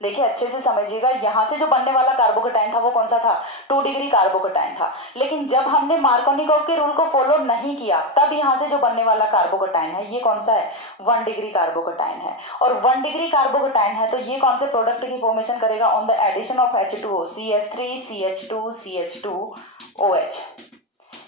देखिए अच्छे से समझिएगा, यहाँ से जो बनने वाला कार्बोकेटाइन था वो कौन सा था, 2 डिग्री कार्बोकेटाइन था। लेकिन जब हमने मार्कोनिकॉफ के रूल को फॉलो नहीं किया तब यहाँ से जो बनने वाला कार्बोकेटाइन है ये कौन सा है, 1 डिग्री कार्बोकेटाइन है। और 1 डिग्री कार्बोकेटाइन है तो ये कौन से प्रोडक्ट की फॉर्मेशन करेगा, on the addition of H2O, CH3 CH2 CH2OH,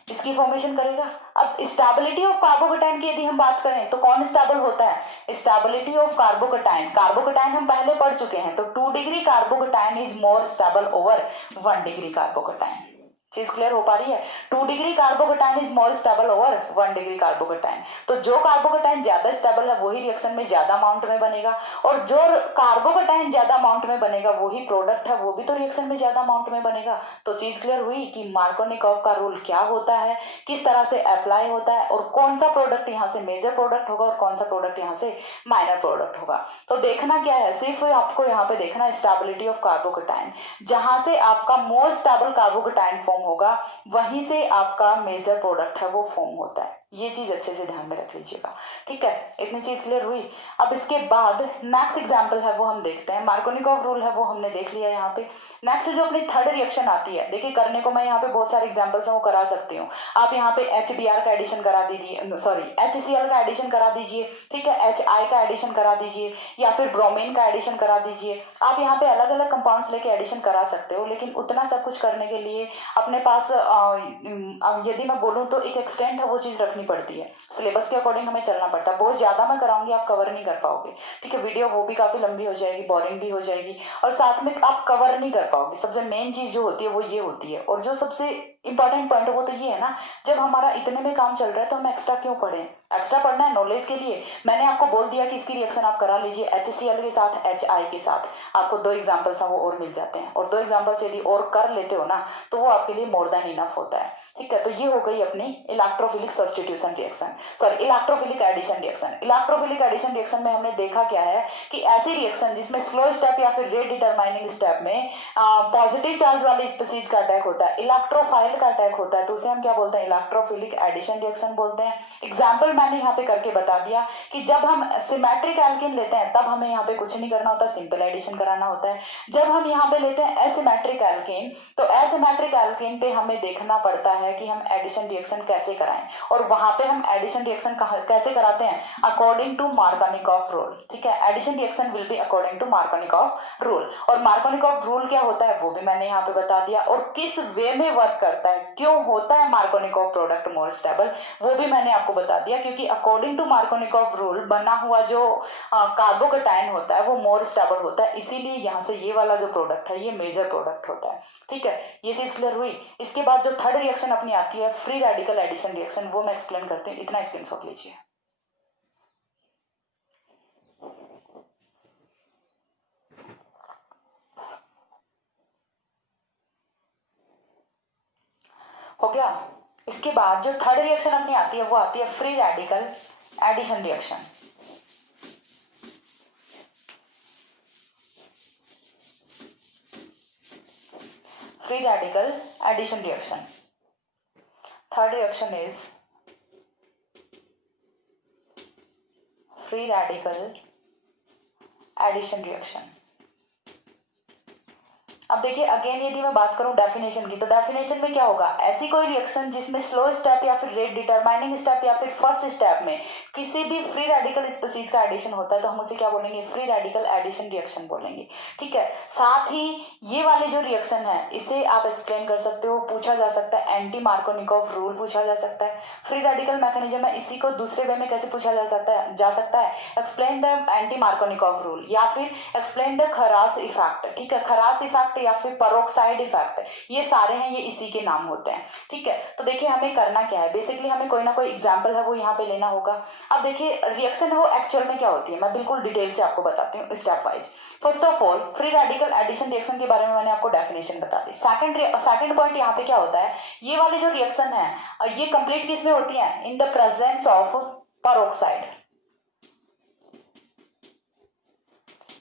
इसकी फॉर्मेशन करेगा। अब स्टेबिलिटी ऑफ कार्बोकेटाइन की यदि हम बात करें तो कौन स्टेबल होता है, स्टेबिलिटी ऑफ कार्बोकेटाइन। कार्बोकेटाइन हम पहले पढ़ चुके हैं, तो 2 degree carbocation is more stable over 1 degree carbocation. चीज क्लियर हो पा रही है, 2 degree carbocation is more stable over 1 degree carbocation. तो जो कार्बोकेटाइन ज्यादा स्टेबल है वही रिएक्शन में ज्यादा अमाउंट में बनेगा, और जो कार्बोकेटाइन ज्यादा अमाउंट में बनेगा वही प्रोडक्ट है वो भी तो रिएक्शन में ज्यादा अमाउंट में बनेगा। तो चीज क्लियर हुई कि मार्कोनिकॉफ का रूल क्या होता है, किस तरह से अप्लाई होता है, और कौन सा प्रोडक्ट यहाँ से मेजर प्रोडक्ट होगा और कौन सा प्रोडक्ट यहाँ से माइनर प्रोडक्ट होगा। तो देखना क्या है, सिर्फ आपको यहाँ पे देखना स्टेबिलिटी ऑफ कार्बोकेटाइन, जहां से आपका मोर स्टेबल कार्बोकेटाइन फॉर्म होगा वहीं से आपका मेजर प्रोडक्ट है वो फॉर्म होता है। ये चीज अच्छे से ध्यान में रख लीजिएगा, ठीक है। इतनी चीज क्लियर हुई। अब इसके बाद नेक्स्ट एग्जांपल है वो हम देखते हैं। मार्कोनिकॉफ रूल है वो हमने देख लिया यहाँ पे। नेक्स्ट जो अपनी थर्ड रिएक्शन आती है, देखिए करने को मैं यहाँ पे बहुत सारे एग्जांपल्स हैं वो करा सकती हूँ। आप यहाँ पे HBr का एडिशन करा दीजिए, सॉरी HCl का एडिशन करा दीजिए, ठीक है, HI का एडिशन करा दीजिए, या फिर ब्रोमीन का एडिशन करा दीजिए। आप यहाँ पे अलग अलग कंपाउंड्स लेके एडिशन करा सकते हो, लेकिन उतना सब कुछ करने के लिए अपने पास यदि मैं बोलूँ तो एक एक्सटेंट है वो चीज रखनी पड़ती है, सिलेबस के अकॉर्डिंग हमें चलना पड़ता है। बहुत ज्यादा मैं कराऊंगी आप कवर नहीं कर पाओगे, ठीक है। वीडियो वो भी काफी लंबी हो जाएगी, बोरिंग भी हो जाएगी, और साथ में आप कवर नहीं कर पाओगे। सबसे मेन चीज जो होती है वो ये होती है, और जो सबसे इंपॉर्टेंट पॉइंट वो तो ये है ना, जब हमारा इतने में काम चल रहा है तो हम एक्स्ट्रा क्यों पढ़ें, एक्स्ट्रा पढ़ना है नॉलेज के लिए। मैंने आपको बोल दिया कि इसकी रिएक्शन आप करा लीजिए HCl के साथ HI के साथ, आपको 2 एग्जांपल्स हैं वो और मिल जाते हैं, और 2 एग्जांपल्स यदि और कर लेते हो ना तो वो आपके लिए मोर देन इनफ होता है, ठीक है। तो ये हो गई अपनी electrophilic substitution reaction, sorry electrophilic addition reaction. Electrophilic addition reaction में हमने देखा क्या है कि ऐसी रिएक्शन जिसमें स्लो स्टेप या फिर रेट डिटरमाइनिंग स्टेप में पॉजिटिव चार्ज वाली स्पीसीज का अटैक होता है, इलेक्ट्रोफाइल का अटैक होता है, तो उसे हम क्या बोलते हैं, इलेक्ट्रोफिलिक एडिशन रिएक्शन बोलते हैं। एग्जाम्पल मैंने यहाँ पे करके बता दिया कि जब हम सिमेट्रिक एल्केन लेते हैं तब हमें यहाँ पे कुछ नहीं करना होता, सिंपल एडिशन कराना होता है। जब हम यहाँ पे लेते हैं एसिमेट्रिक एल्केन, तो एसिमेट्रिक एल्केन पे हमें देखना पड़ता है कि हम एडिशन रिएक्शन कैसे कराएं, और वहां पे हम एडिशन रिएक्शन कैसे कराते हैं, अकॉर्डिंग टू मार्कोनिकॉफ रूल, ठीक है। Addition reaction will be according to Markovnikov rule, और मार्कोनिकॉफ रूल क्या होता है वो भी मैंने यहाँ पे बता दिया, और किस वे में वर्क करता करता है। क्यों होता है मार्कोनिकॉव प्रोडक्ट मोर स्टेबल, वो भी मैंने आपको बता दिया, क्योंकि अकॉर्डिंग टू मार्कोनिकॉव रूल बना हुआ जो कार्बोकेटायन होता है वो मोर स्टेबल होता है, इसीलिए यहाँ से ये वाला जो प्रोडक्ट है ये मेजर प्रोडक्ट होता है। ठीक है, ये चीज क्लियर हुई। इसके बाद जो थर्ड रिएक्शन अपनी आती है फ्री रेडिकल एडिशन रिएक्शन, वो मैं एक्सप्लेन करती हूँ, इतना स्क्रीनशॉट लीजिए। हो गया। इसके बाद जो थर्ड रिएक्शन अपनी आती है वो आती है free radical addition reaction. Free radical addition reaction, third reaction is free radical addition reaction. अब देखिए अगेन यदि मैं बात करूं डेफिनेशन की, तो डेफिनेशन में क्या होगा, ऐसी कोई रिएक्शन जिसमें स्लो स्टेप या फिर रेट डिटरमाइनिंग स्टेप या फिर फर्स्ट स्टेप में किसी भी फ्री रेडिकल स्पीसीज का एडिशन होता है तो हम उसे क्या बोलेंगे, फ्री रेडिकल एडिशन रिएक्शन बोलेंगे। ठीक है, साथ ही ये वाले जो रिएक्शन है इसे आप एक्सप्लेन कर सकते हो, पूछा जा सकता है एंटी मार्कोनिकॉव रूल पूछा जा सकता है। फ्री रेडिकल मैकेनिज्म है, इसी को दूसरे वे में कैसे पूछा जा सकता है explain the anti Markovnikov rule या फिर एक्सप्लेन द खरास इफेक्ट। ठीक है, खरास इफेक्ट या फिर परोक्साइड इफेक्ट, ये सारे हैं, ये इसी के नाम होते हैं। ठीक है, तो देखिए हमें करना क्या है, बेसिकली हमें कोई ना कोई एग्जांपल है वो यहाँ पे लेना होगा। अब देखिए रिएक्शन है वो एक्चुअल में क्या होती है, मैं बिल्कुल डिटेल से आपको बताती हूँ stepwise. First of all free radical addition reaction के बारे में मैंने आपको डेफिनेशन बता दी। सेकंड पॉइंट यहाँ पे क्या होता है, ये वाली जो रिएक्शन है ये कंप्लीट किस में होती है, in the presence of peroxide,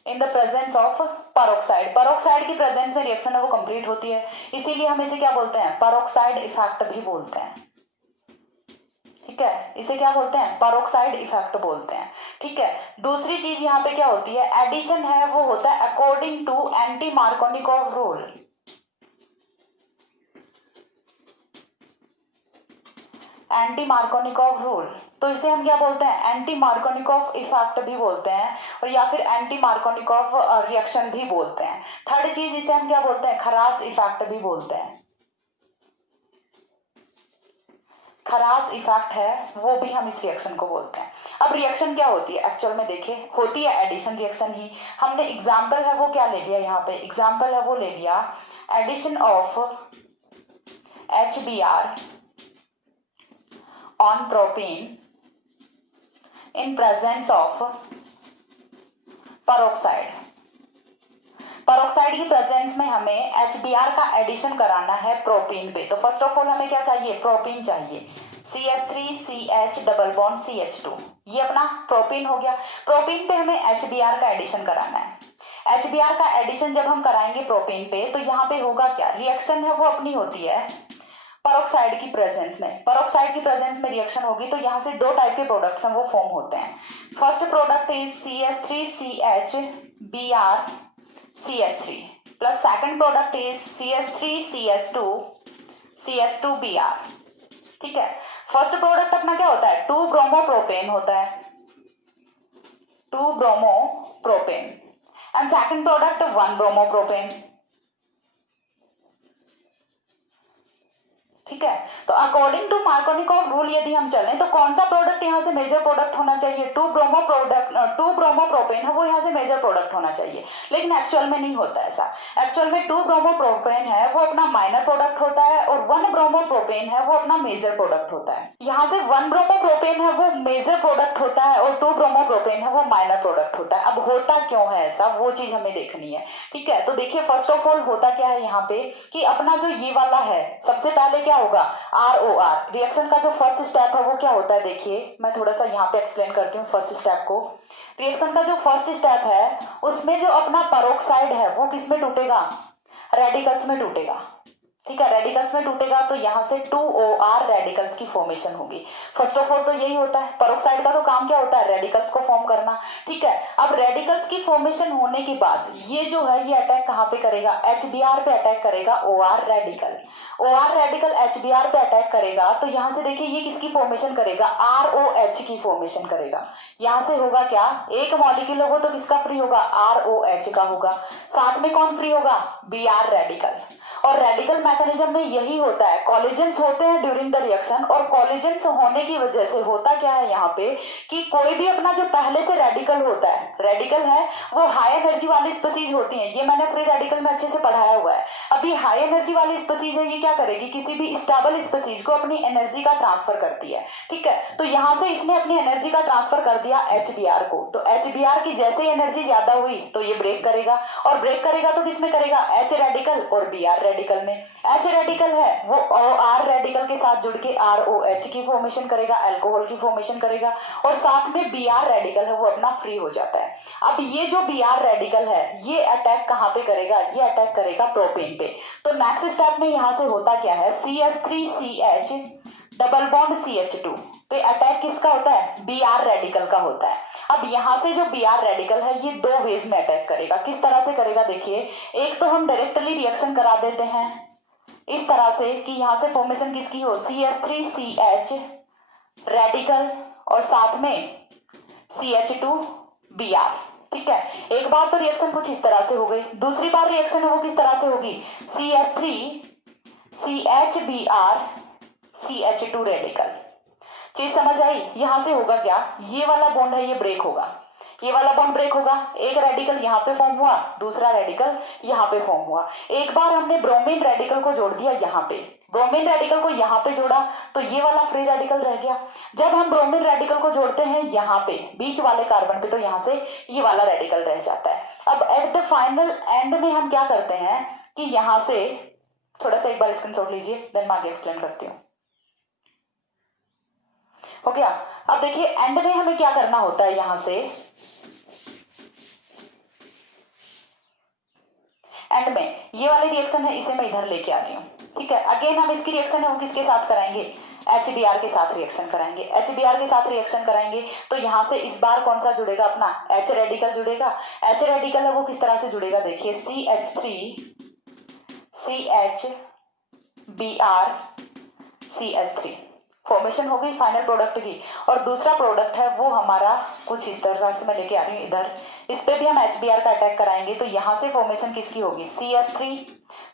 in the presence of peroxide. Peroxide की प्रेजेंस में रिएक्शन है वो कंप्लीट होती है, इसीलिए हम इसे क्या बोलते हैं, परोक्साइड इफेक्ट भी बोलते हैं। ठीक है, इसे क्या बोलते हैं, परोक्साइड इफेक्ट बोलते हैं। ठीक है, दूसरी चीज यहाँ पे क्या होती है, एडिशन है वो होता है according to anti Markovnikov rule. Anti Markovnikov rule, तो इसे हम क्या बोलते हैं, एंटी मार्कोनिकॉव इफेक्ट भी बोलते हैं और या फिर एंटी मार्कोनिकॉव रिएक्शन भी बोलते हैं। थर्ड चीज इसे हम क्या बोलते हैं, खरास इफेक्ट भी बोलते हैं। खरास इफेक्ट है वो भी हम इस रिएक्शन को बोलते हैं। अब रिएक्शन क्या होती है एक्चुअल में, देखिए होती है एडिशन रिएक्शन ही। हमने एग्जाम्पल है वो क्या ले लिया, यहाँ पे एग्जाम्पल है वो ले लिया addition of HBr on propene in presence of peroxide। Peroxide की प्रेजेंस में हमें HBr का एडिशन कराना है प्रोपीन पे, तो फर्स्ट ऑफ ऑल हमें क्या चाहिए, प्रोपीन चाहिए, CH3CH डबल बॉन्ड CH2, ये अपना प्रोपीन हो गया। प्रोपीन पे हमें HBr का एडिशन कराना है। HBr का एडिशन जब हम कराएंगे प्रोपीन पे तो यहाँ पे होगा क्या, रिएक्शन है वो अपनी होती है परोक्साइड की प्रेजेंस में। परोक्साइड की प्रेजेंस में रिएक्शन होगी तो यहाँ से दो टाइप के प्रोडक्ट्स हैं वो फॉर्म होते हैं। First product is CH3CH BR plus second product is CH3CH2 CH2BR। ठीक है, फर्स्ट प्रोडक्ट अपना क्या होता है, 2 ब्रोमोप्रोपेन होता है, 2 bromopropane and second product 1 bromopropane. ठीक है, तो अकॉर्डिंग टू मार्कोनिकॉव रूल यदि हम चलें तो कौन सा प्रोडक्ट यहाँ से मेजर प्रोडक्ट होना चाहिए, 2 ब्रोमोप्रोपेन है वो यहाँ से मेजर प्रोडक्ट होना चाहिए, लेकिन एक्चुअल में नहीं होता ऐसा। एक्चुअल में 2 ब्रोमोप्रोपेन है वो अपना माइनर प्रोडक्ट होता है और 1 ब्रोमोप्रोपेन है वो अपना मेजर प्रोडक्ट होता है। यहाँ से 1 ब्रोमोप्रोपेन है वो मेजर प्रोडक्ट होता है और 2 ब्रोमोप्रोपेन है वो माइनर प्रोडक्ट होता है। अब होता क्यों है ऐसा, वो चीज हमें देखनी है। ठीक है, तो देखिए फर्स्ट ऑफ ऑल होता क्या है यहाँ पे कि अपना जो ये वाला है सबसे पहले क्या होगा, ROR रिएक्शन का जो फर्स्ट स्टेप है वो क्या होता है, देखिए मैं थोड़ा सा यहाँ पे एक्सप्लेन करती हूँ फर्स्ट स्टेप को। रिएक्शन का जो फर्स्ट स्टेप है उसमें जो अपना पेरोक्साइड है वो किस में टूटेगा, रेडिकल्स में टूटेगा। ठीक है, रेडिकल्स में टूटेगा तो यहाँ से 2OR रेडिकल्स की फॉर्मेशन होगी। फर्स्ट ऑफ ऑल तो यही होता है, पेरोक्साइड का तो काम क्या होता है, रेडिकल्स को फॉर्म करना। ठीक है, अब रेडिकल्स की फॉर्मेशन होने के बाद ये जो है ये अटैक कहाँ पे करेगा, HBr पे अटैक करेगा। OR रेडिकल HBr पे अटैक करेगा तो यहाँ से देखिए ये किसकी फॉर्मेशन करेगा, ROH की फॉर्मेशन करेगा। यहाँ से होगा क्या, एक मॉलिक्यूल होगा तो किसका फ्री होगा, ROH का होगा, साथ में कौन फ्री होगा, Br रेडिकल। और रेडिकल मैकेनिज्म में यही होता है, कॉलिजन्स होते हैं ड्यूरिंग द रिएक्शन, और कॉलिजन्स होने की वजह से होता क्या है यहाँ पे कि कोई भी अपना जो पहले से रेडिकल होता है, रेडिकल है वो हाई एनर्जी वाली स्पीसीज होती है, ये मैंने फ्री रेडिकल में अच्छे से पढ़ाया हुआ है। अभी हाई एनर्जी वाली स्पीसीज है, ये क्या करेगी, किसी भी स्टेबल स्पीसीज को अपनी एनर्जी का ट्रांसफर करती है, ठीक है। तो यहाँ से इसने अपनी एनर्जी का ट्रांसफर कर दिया HBr को, तो HBr की जैसे ही एनर्जी ज्यादा हुई तो ये ब्रेक करेगा, और ब्रेक करेगा तो किसमें करेगा, H रेडिकल और Br रेडिकल में। H रेडिकल है वो R रेडिकल के साथ जुड़ के ROH की फॉर्मेशन करेगा, अल्कोहल की फॉर्मेशन करेगा, और साथ में Br रेडिकल है वो अपना फ्री हो जाता है। अब ये जो Br रेडिकल है ये अटैक कहाँ पे करेगा, ये अटैक करेगा प्रोपेन पे। तो नेक्स्ट स्टेप में यहाँ से होता क्या है, CH3CH डबल बॉन्ड CH2 पे अटैक किसका होता है, Br रेडिकल का होता है। अब यहाँ से जो Br रेडिकल है ये दो वेज में अटैक करेगा, किस तरह से करेगा देखिए, एक तो हम डायरेक्टली रिएक्शन करा देते हैं इस तरह से कि यहाँ से फॉर्मेशन किसकी हो, CH3CH रेडिकल और साथ में CH2Br, ठीक है। एक बार तो रिएक्शन कुछ इस तरह से हो गई, दूसरी बार रिएक्शन है वो किस तरह से होगी, CH3CHBr CH2 रेडिकल। चीज समझ आई, यहां से होगा क्या, ये वाला बॉन्ड है ये ब्रेक होगा, ये वाला बॉन्ड ब्रेक होगा, एक रेडिकल यहाँ पे फॉर्म हुआ, दूसरा रेडिकल यहाँ पे फॉर्म हुआ। एक बार हमने ब्रोमीन रेडिकल को जोड़ दिया यहाँ पे, ब्रोमीन रेडिकल को यहाँ पे जोड़ा तो ये वाला फ्री रेडिकल रह गया। जब हम ब्रोमीन रेडिकल को जोड़ते हैं यहाँ पे बीच वाले कार्बन पे तो यहाँ से ये वाला रेडिकल रह जाता है। अब एट द फाइनल एंड में हम क्या करते हैं कि यहाँ से थोड़ा सा एक बार स्क्रीनशॉट लीजिए, देन मैं आगे एक्सप्लेन करती हूँ, हो गया। अब देखिए एंड में हमें क्या करना होता है, यहां से एंड में ये वाली रिएक्शन है इसे मैं इधर लेके आ रही हूं, ठीक है। अगेन हम इसकी रिएक्शन है वो किसके साथ कराएंगे, HBr के साथ रिएक्शन कराएंगे, HBr के साथ रिएक्शन कराएंगे तो यहां से इस बार कौन सा जुड़ेगा, अपना H रेडिकल जुड़ेगा। H रेडिकल है वो किस तरह से जुड़ेगा देखिए, CH3CHBr CH3 फॉर्मेशन हो गई फाइनल प्रोडक्ट की। और दूसरा प्रोडक्ट है वो हमारा कुछ इस तरह से मैं लेके आ रही हूँ इधर, इस पे भी हम HBr का अटैक कराएंगे तो यहाँ से फॉर्मेशन किसकी होगी, CH3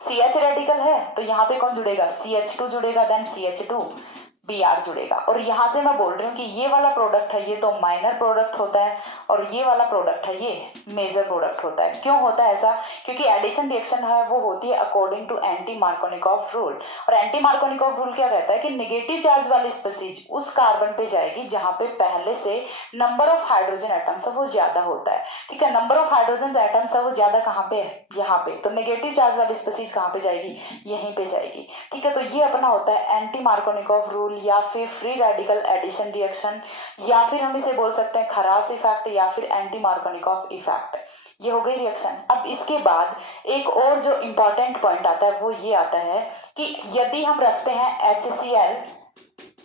CH रेडिकल है तो यहाँ पे कौन जुड़ेगा, CH2 जुड़ेगा, देन CH2Br जुड़ेगा। और यहाँ से मैं बोल रही हूँ कि ये वाला प्रोडक्ट है ये तो माइनर प्रोडक्ट होता है और ये वाला प्रोडक्ट है ये मेजर प्रोडक्ट होता है। क्यों होता है ऐसा, क्योंकि एडिशन रिएक्शन है वो होती है according to anti Markovnikov rule. और एंटी मार्कोनिकॉफ रूल क्या कहता है कि नेगेटिव चार्ज वाली स्पीसीज उस कार्बन पे जाएगी जहां पे पहले से नंबर ऑफ हाइड्रोजन एटम्स है वो ज्यादा होता है, ठीक है। नंबर ऑफ हाइड्रोजन एटम्स है वो ज्यादा कहाँ पे है, यहाँ पे, तो नेगेटिव चार्ज वाली स्पीसीज कहाँ पे जाएगी, यहीं पे जाएगी, ठीक है। तो ये अपना होता है एंटी मार्कोनिकॉफ रूल या फिर फ्री रेडिकल एडिशन रिएक्शन, या फिर हम इसे बोल सकते हैं खरास इफेक्ट या फिर एंटी मार्कोनिकॉफ इफेक्ट। ये हो गई रिएक्शन। अब इसके बाद एक और जो इंपॉर्टेंट पॉइंट आता है वो ये आता है कि यदि हम रखते हैं HCl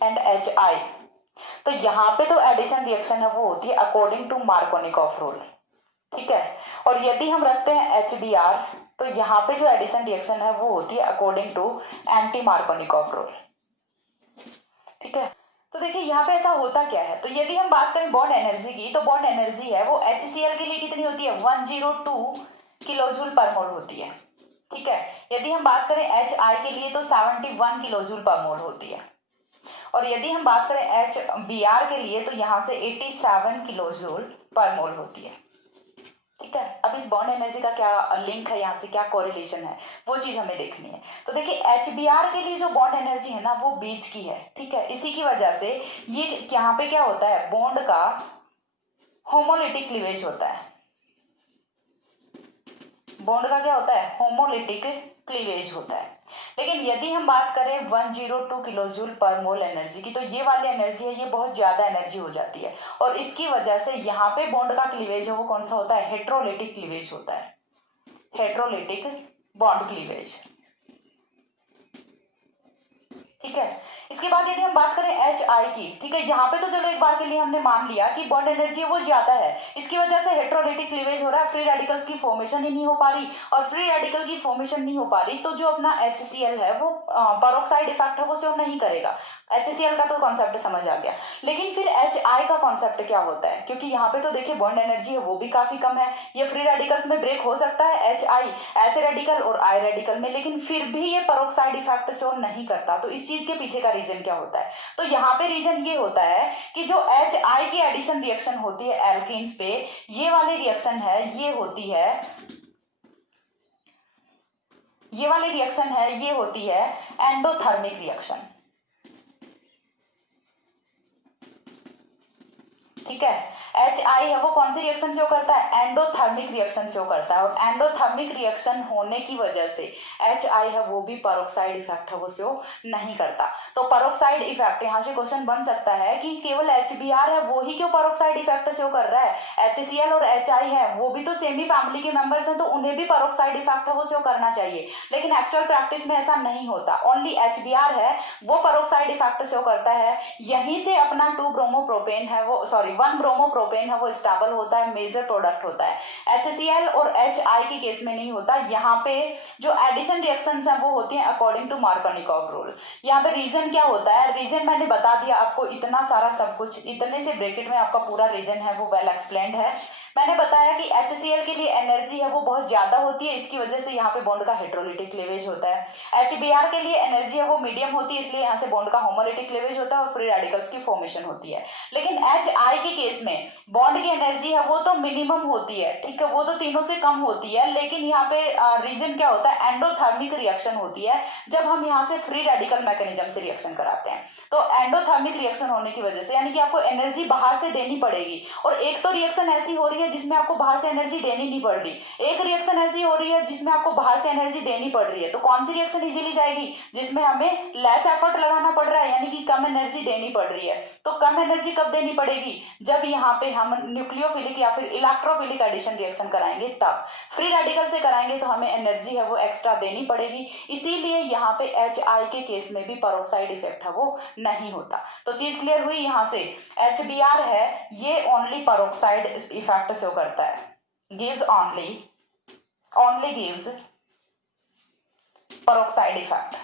एंड HI तो यहाँ पे तो एडिशन रिएक्शन है वो होती है अकॉर्डिंग टू मार्कोनिकॉफ रूल, ठीक है। और यदि हम रखते हैं HBr तो यहाँ पे जो एडिशन रिएक्शन है वो होती है according to anti Markovnikov rule, ठीक है। तो देखिए यहाँ पे ऐसा होता क्या है, तो यदि हम बात करें बॉन्ड एनर्जी की तो बॉन्ड एनर्जी है वो HCl के लिए कितनी होती है, 102 किलोजूल पर मोल होती है, ठीक है। यदि हम बात करें HI के लिए तो 71 किलोजूल पर मोल होती है। और यदि हम बात करें HBr के लिए तो यहाँ से 87 किलोजूल पर मोल होती है, ठीक है। अब इस बॉन्ड एनर्जी का क्या लिंक है, यहाँ से क्या कोरिलेशन है वो चीज हमें देखनी है। तो देखिए HBr के लिए जो बॉन्ड एनर्जी है ना वो बीच की है, ठीक है। इसी की वजह से ये यहाँ पे क्या होता है, बॉन्ड का होमोलिटिक क्लीवेज होता है, बॉन्ड का क्या होता है, होमोलिटिक क्लीवेज होता है। लेकिन यदि हम बात करें 102 किलोजूल पर मोल एनर्जी की तो ये वाली एनर्जी है ये बहुत ज्यादा एनर्जी हो जाती है और इसकी वजह से यहाँ पे बॉन्ड का क्लीवेज है वो कौन सा होता है, हेट्रोलिटिक क्लीवेज होता है, हेट्रोलिटिक बॉन्ड क्लीवेज, ठीक है। इसके बाद यदि हम बात करें HI की, ठीक है, यहाँ पे तो चलो एक बार के लिए हमने मान लिया कि बॉन्ड एनर्जी वो ज्यादा है, इसकी वजह से हेटेरोलिटिक क्लीवेज हो रहा है, फ्री रेडिकल्स की फॉर्मेशन ही नहीं हो पा रही, और फ्री रेडिकल की फॉर्मेशन नहीं हो पा रही तो जो अपना HCl है वो पेरोक्साइड इफेक्ट है वो शो नहीं करेगा। HCl का तो कॉन्सेप्ट समझ आ गया, लेकिन फिर HI का कॉन्सेप्ट क्या होता है, क्योंकि यहाँ पे तो देखिए बॉन्ड एनर्जी है वो भी काफी कम है, ये फ्री रेडिकल्स में ब्रेक हो सकता है HI, H रेडिकल और I रेडिकल में, लेकिन फिर भी ये पेरोक्साइड इफेक्ट शो नहीं करता। तो इस चीज के पीछे का रीजन क्या होता है, तो यहाँ पे रीजन ये होता है कि जो HI की एडिशन रिएक्शन होती है एल्कीन्स पे, ये वाली रिएक्शन है ये होती है, ये वाली रिएक्शन है ये होती है एंडोथर्मिक रिएक्शन। ठीक है, HI है वो कौन सी रिएक्शन शो करता है, एंडोथर्मिक रिएक्शन शो करता है, और एंडोथर्मिक रिएक्शन होने की वजह से HI है वो भी पेरोक्साइड इफेक्ट है वो शो नहीं करता। तो पेरोक्साइड इफेक्ट यहाँ से क्वेश्चन बन सकता है कि केवल HBr है वो ही क्यों पेरोक्साइड इफेक्ट शो कर रहा है, HCl और HI है वो भी तो सेम ही फैमिली के मेंबर्स हैं तो उन्हें भी पेरोक्साइड इफेक्ट है वो शो करना चाहिए, लेकिन एक्चुअल प्रैक्टिस में ऐसा नहीं होता, ओनली HBr है वो पेरोक्साइड इफेक्ट शो करता है। यहीं से अपना 2 ब्रोमोप्रोपेन है वो 1 ब्रोमोप्रोपेन है वो स्टेबल होता है, मेजर प्रोडक्ट होता है। HCl और HI के केस में नहीं होता। यहाँ पे जो एडिशन रिएक्शंस हैं वो होती हैं अकॉर्डिंग टू मार्कोनिकॉव रूल। यहाँ पे रीजन क्या होता है, रीजन मैंने बता दिया आपको, इतना सारा सब कुछ इतने से ब्रैकेट में आपका पूरा रीजन है वो वेल एक्सप्लेन्ड है। मैंने बताया कि HCl के लिए एनर्जी है वो बहुत ज्यादा होती है, इसकी वजह से यहाँ पे बॉन्ड का हेटेरोलिटिक क्लीवेज होता है। HBr के लिए एनर्जी है वो मीडियम होती है, इसलिए यहाँ से बॉन्ड का होमोलिटिक क्लीवेज होता है और फ्री रेडिकल्स की फॉर्मेशन होती है। लेकिन HI के केस में बॉन्ड की एनर्जी है वो तो मिनिमम होती है, ठीक है, वो तो तीनों से कम होती है, लेकिन यहाँ पे रीजन क्या होता है, एंडोथर्मिक रिएक्शन होती है जब हम यहाँ से फ्री रेडिकल मैकेनिज्म से रिएक्शन कराते हैं। तो एंडोथर्मिक रिएक्शन होने की वजह से यानी कि आपको एनर्जी बाहर से देनी पड़ेगी, और एक तो रिएक्शन ऐसी हो रही है जिसमें आपको बाहर से एनर्जी देनी नहीं पड़ रही, एक रिएक्शन ऐसी हो रही है जिसमें आपको बाहर से एनर्जी देनी पड़ रही है। तो कौन सी रिएक्शन इजीली जाएगी, जिसमें हमें लेस एफर्ट लगाना पड़ रहा है यानी कि कम एनर्जी देनी पड़ रही है। तो कम एनर्जी कब देनी पड़ेगी, जब यहाँ पे हम न्यूक्लियोफिलिक या फिर इलेक्ट्रोफिलिक एडिशन रिएक्शन कराएंगे तब। फ्री रेडिकल से कराएंगे तो हमें एनर्जी है वो एक्स्ट्रा देनी पड़ेगी, इसीलिए यहाँ पे HI के केस में भी पेरोक्साइड इफेक्ट है वो नहीं होता। तो चीज क्लियर हुई, यहाँ से HBr है ये ओनली पेरोक्साइड इफेक्ट शो करता है, gives only gives peroxide effect।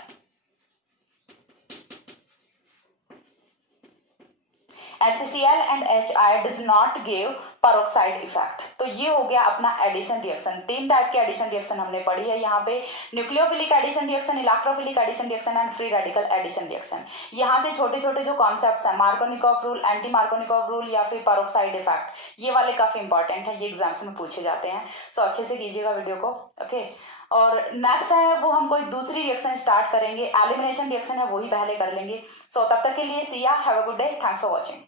HCl and HI does not give peroxide effect। तो ये हो गया अपना एडिशन रिएक्शन। 3 टाइप के एडिशन रिएक्शन हमने पढ़ी है यहाँ पे, nucleophilic addition reaction, electrophilic addition reaction and free radical addition reaction. यहाँ से छोटे छोटे जो कॉन्सेप्ट्स हैं, Markovnikov rule, anti Markovnikov rule या फिर पेरोक्साइड इफेक्ट, ये वाले काफी इंपॉर्टेंट है, ये एग्जाम्स में पूछे जाते हैं। सो अच्छे से कीजिएगा वीडियो को, ओके। और नेक्स्ट है वो हम कोई दूसरी रिएक्शन स्टार्ट करेंगे, एलिमिनेशन रिएक्शन है वही पहले कर लेंगे। सो तब तक के लिए सी या, have a good day, thanks for watching.